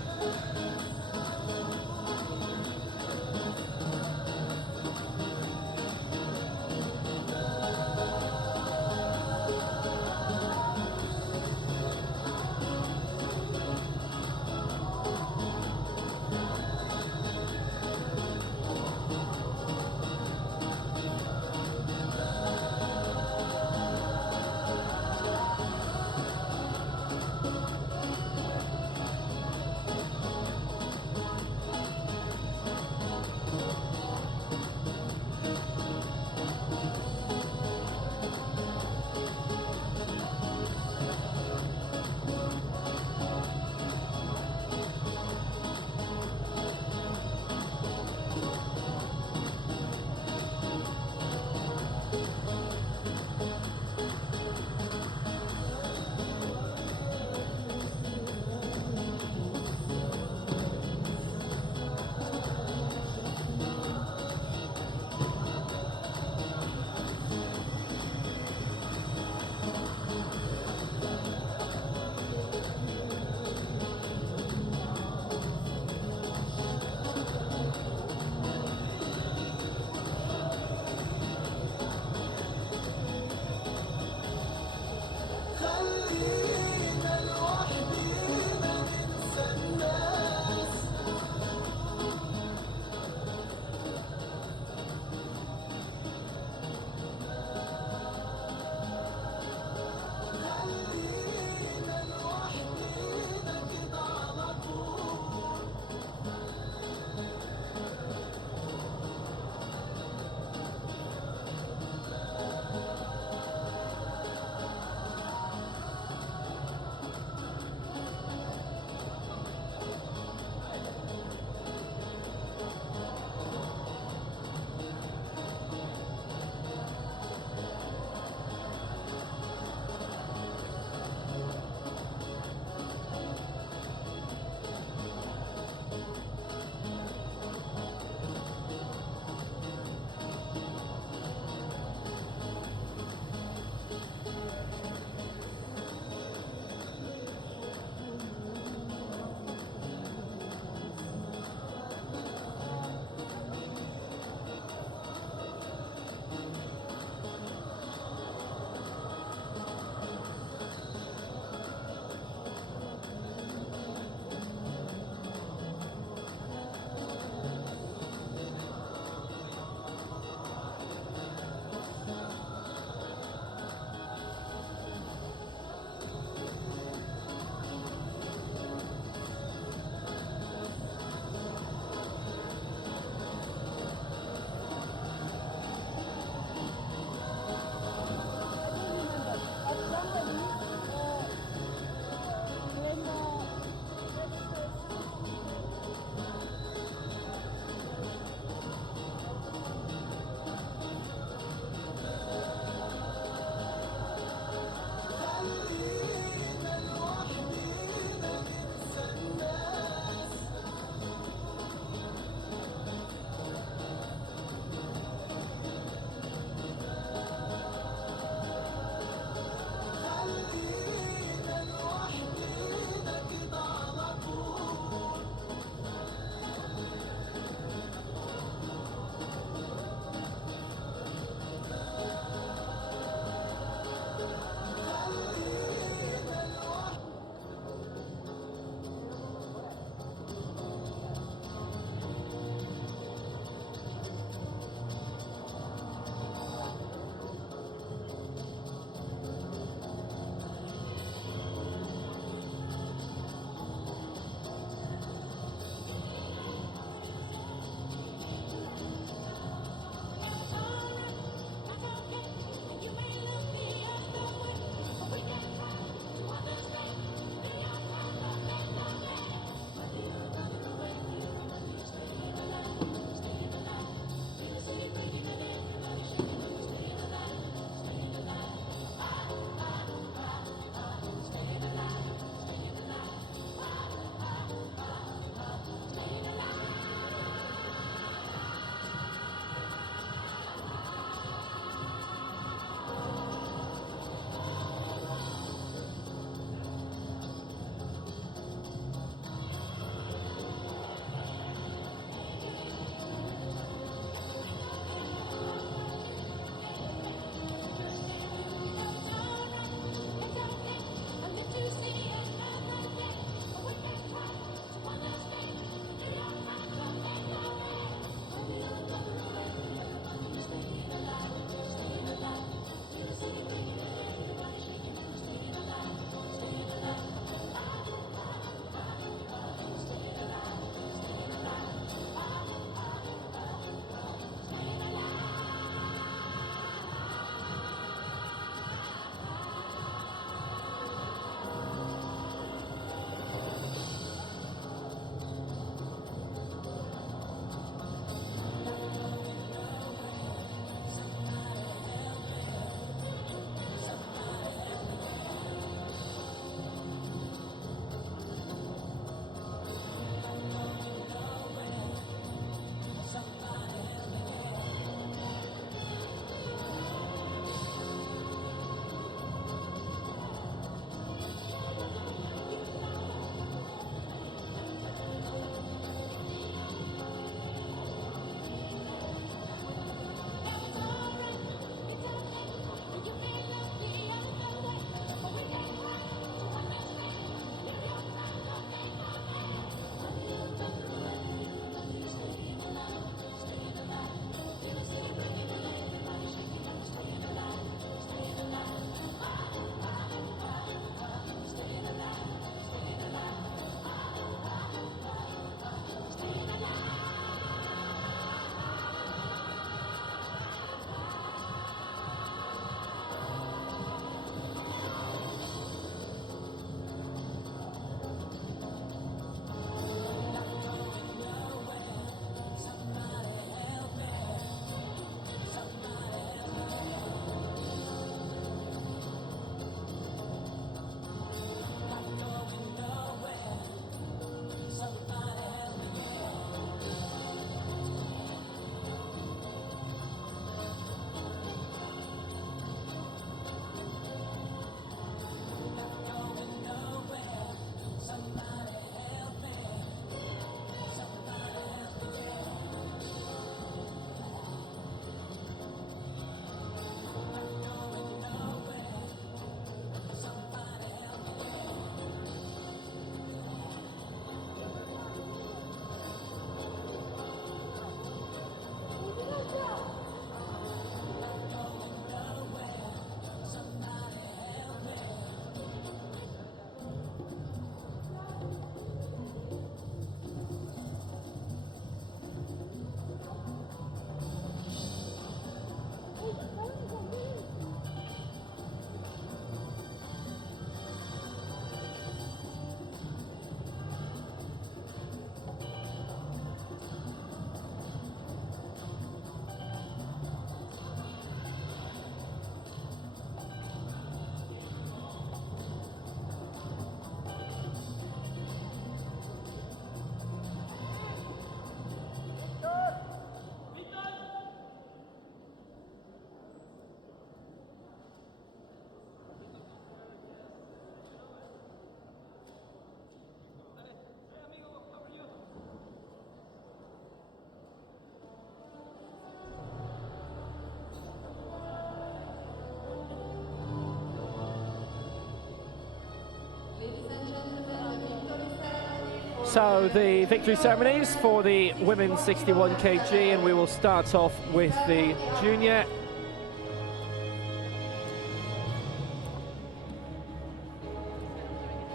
So the victory ceremonies for the women's 61 kg, and we will start off with the junior.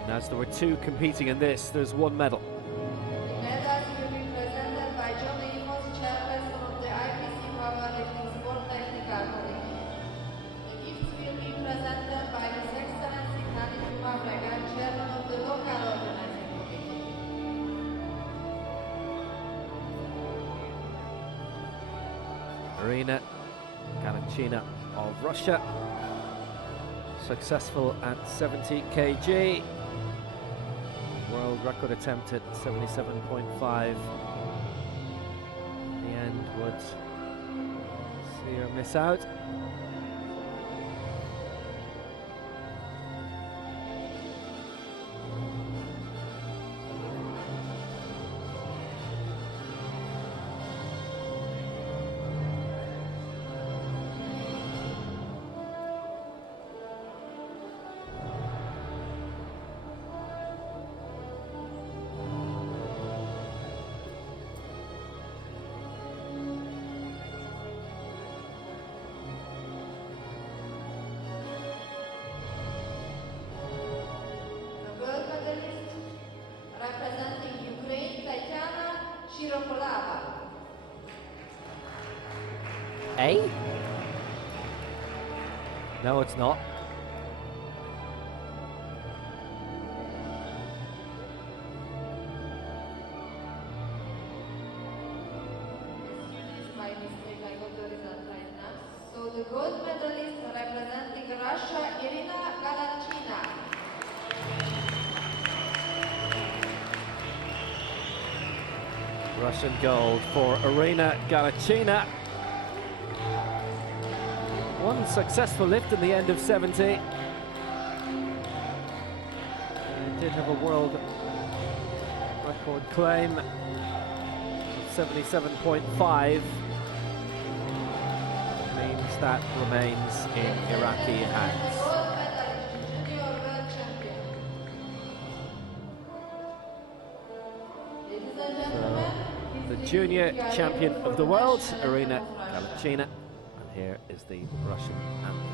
And as there were two competing in this, there's one medal. The medals will be presented by chairperson of the IPC Powerlifting Sport Technical Committee. The gifts will be presented by His Excellency chairman of the local organizing committee. Amilia of Russia, successful at 70 kg. World record attempt at 77.5. In the end would see her miss out. A? No, it's not. My mistake, I got the result right now. So the gold medalist representing Russia, Irina Galachina. Russian gold for Irina Galachina. One successful lift in the end of 70. They did have a world record claim of 77.5. Means that remains in Iraqi hands. The junior champion of the world, Irina Galachina. And here is the Russian anthem.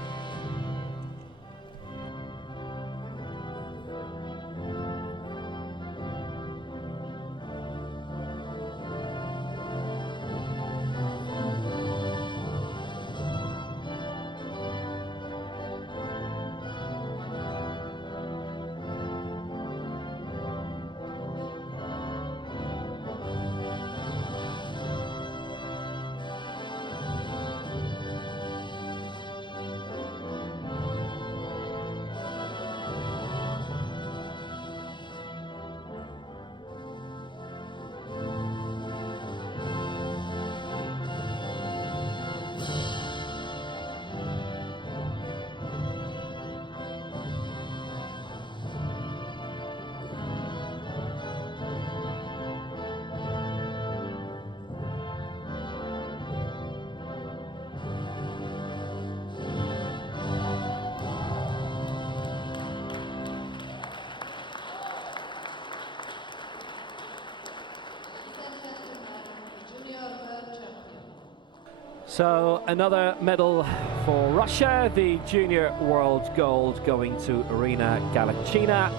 So another medal for Russia, the junior world gold going to Irina Galachina,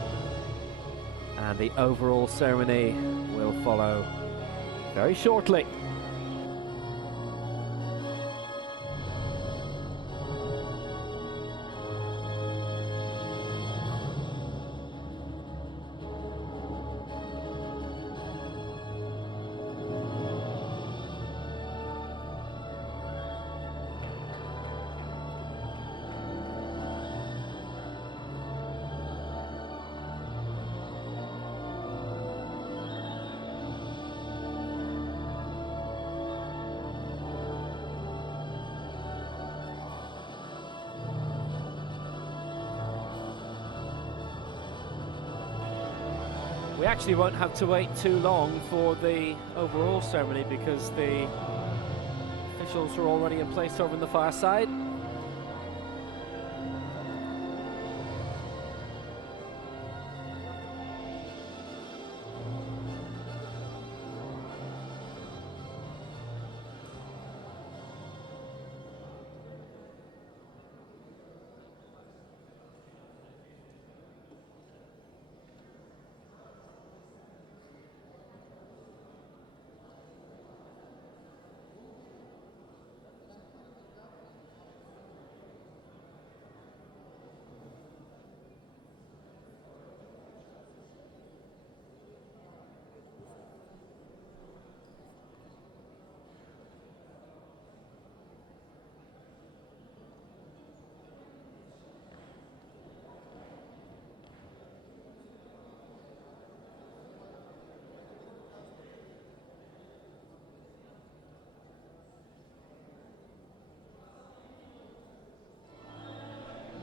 and the overall ceremony will follow very shortly. We actually won't have to wait too long for the overall ceremony because the officials are already in place over on the far side.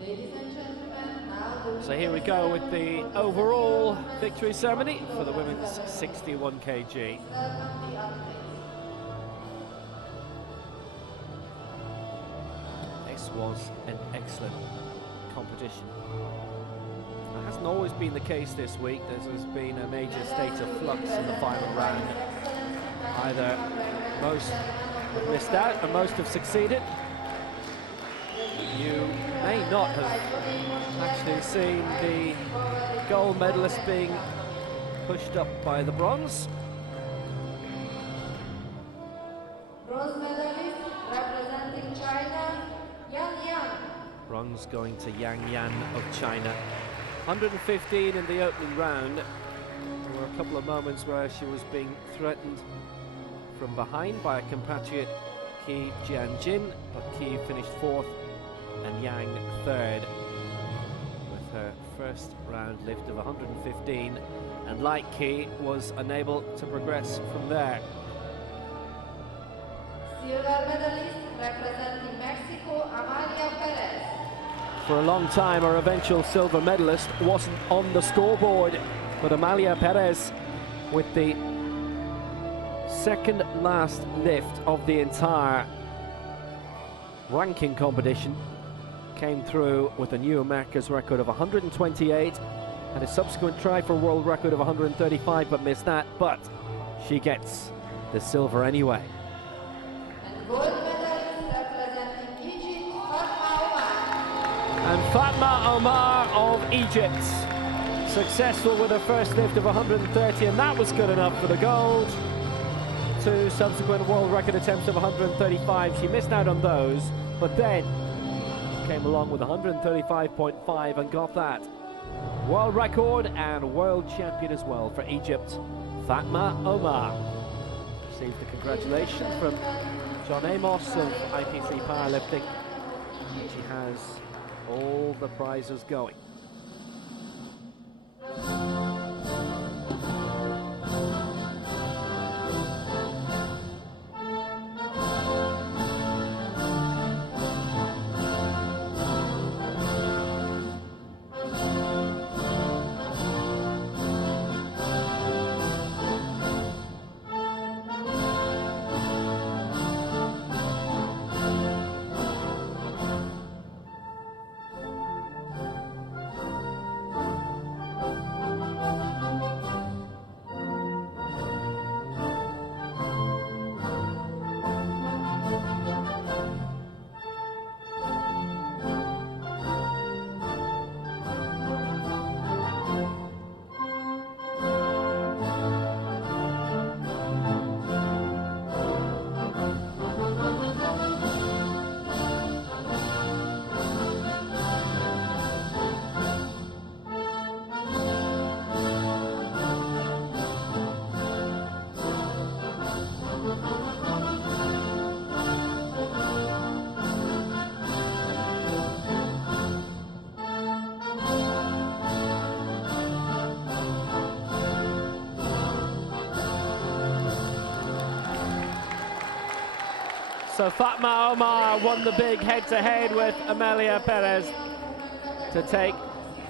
Ladies and gentlemen, now the So here we go with the overall victory ceremony for the women's 61 kg. welcome the athletes. This was an excellent competition. It hasn't always been the case this week. There's been a major state of flux in the final round. Either most have missed out or most have succeeded. You may not have actually seen the gold medalist being pushed up by the bronze. Bronze medalist representing China, Yan. Bronze going to Yan of China. 115 in the opening round. There were a couple of moments where she was being threatened from behind by a compatriot, Qi Jianjin, but Qi finished fourth and Yang third with her first round lift of 115, and like Qi, was unable to progress from there. Silver medalist representing Mexico, Amilia Perez. For a long time, our eventual silver medalist wasn't on the scoreboard, but Amilia Perez, with the second last lift of the entire ranking competition, came through with a new America's record of 128 and a subsequent try for a world record of 135, but missed that. But she gets the silver anyway. And gold medalist representing Egypt, Fatma Omar. And Fatma Omar of Egypt, successful with her first lift of 130, and that was good enough for the gold. Two subsequent world record attempts of 135. She missed out on those, but then came along with 135.5 and got that. World record and world champion as well for Egypt, Fatma Omar. Received the congratulations from John Amos of IPC Powerlifting. She has all the prizes going. So Fatma Omar won the big head-to-head with Amilia Perez to take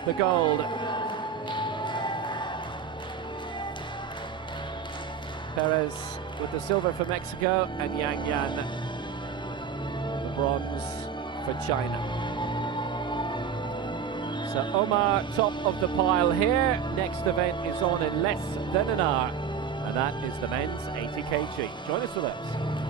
the gold. Perez with the silver for Mexico, and Yang the bronze for China. So Omar top of the pile here. Next event is on in less than an hour, and that is the men's 80 kg. Join us for this.